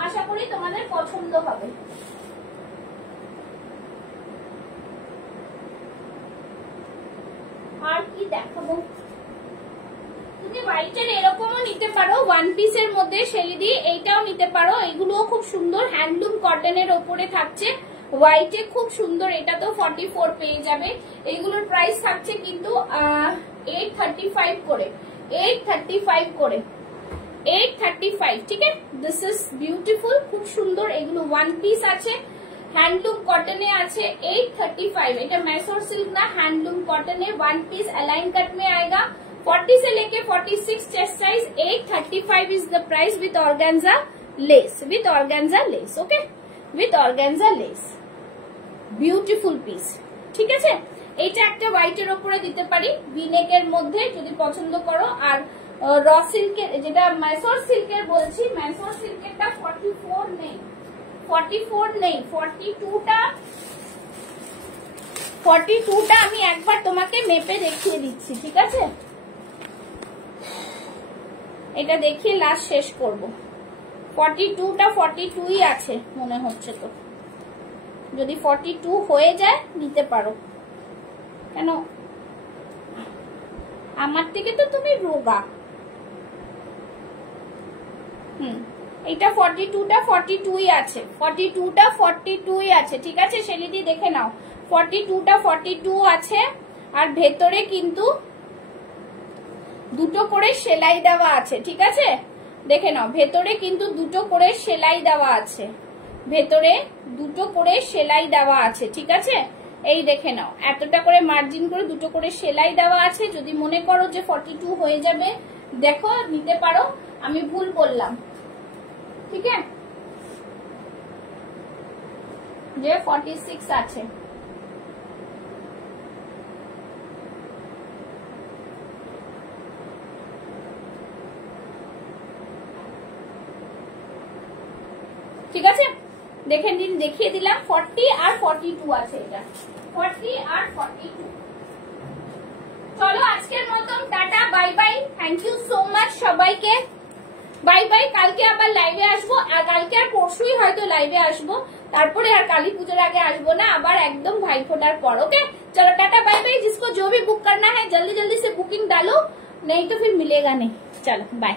আশা করি তোমাদের পছন্দ হবে। আর কি দেখাবো, তুমি হোয়াইটের এরকমও নিতে পারো, ওয়ান পিসের মধ্যে শেলিদি, এইটাও নিতে পারো, এগুলোও খুব সুন্দর, হ্যান্ডলুম কটনের ওপরে থাকছে, হোয়াইটে খুব সুন্দর, এটা তো 44 পেয়ে যাবে। এগুলোর প্রাইস থাকছে কিন্তু 835 করে, 835 করে, 835। ঠিক আছে, দিস ইজ বিউটিফুল, খুব সুন্দর, এগুলো ওয়ান পিস আছে, হ্যান্ডলুম কটনে আছে, 835। এটা मैसोर सिल्क ना, हैंडलूम कॉटन है, वन पीस अलाइन कट में आएगा, 40 से लेके 46 chest size, 835 is the price with organza less, with organza less. Okay, with organza less, beautiful piece. ঠিক আছে, এইটা একটা হোয়াইটের উপরে দিতে পারি, ভিনেকের মধ্যে যদি পছন্দ করো। আর র সিল্কের, যেটা मैसोर সিল্কের বলছি, मैसोर সিল্কেরটা 44 নেই, 44 নেই, 42টা আমি একবার তোমাকে মেপে দেখিয়ে দিচ্ছি। ঠিক আছে, এটা দেখিয়ে লাস্ট শেষ করব। 42টা 42ই আছে মনে হচ্ছে, তো যদি 42 হয়ে যায় নিতে পারো, কেন আমার থেকে তো তুমি রোগা। এটা 42টা 42ই আছে, 42টা 42ই আছে। ঠিক আছে শেলিদি, দেখে নাও, 42টা 42 আছে, আর ভেতরে কিন্তু দুটো করে সেলাই দেওয়া আছে। ঠিক আছে, দেখে নাও, ভেতরে কিন্তু দুটো করে সেলাই দেওয়া আছে, ভেতরে দুটো করে সেলাই দেওয়া আছে। ঠিক আছে, এই দেখে নাও, এতটা করে মার্জিন করে দুটো করে সেলাই দেওয়া আছে। যদি মনে করো যে 42 হয়ে যাবে, দেখো নিতে পারো, আমি ভুল বললাম। ঠিক আছে, যে 46 আছে। ঠিক আছে, দেখে দিন, দেখিয়ে দিলাম, 40 আর 42 আছে, এটা 40 আর 42। চলো আজকের মতন টাটা, bye bye, thank you so much সবাইকে, বাই বাই। কালকে আবার লাইভে আসবো, আর কালকে আর পরশুই হয়তো লাইভে আসবো, তারপরে আর কালী পুজোর আগে আসবো না, আবার একদম ভাইफोटार পর। ओके चलो टाटा बाय बाय। जिसको जो भी बुक करना है जल्दी जल्दी से बुकिंग डालो, नहीं तो फिर मिलेगा नहीं। चलो बाय।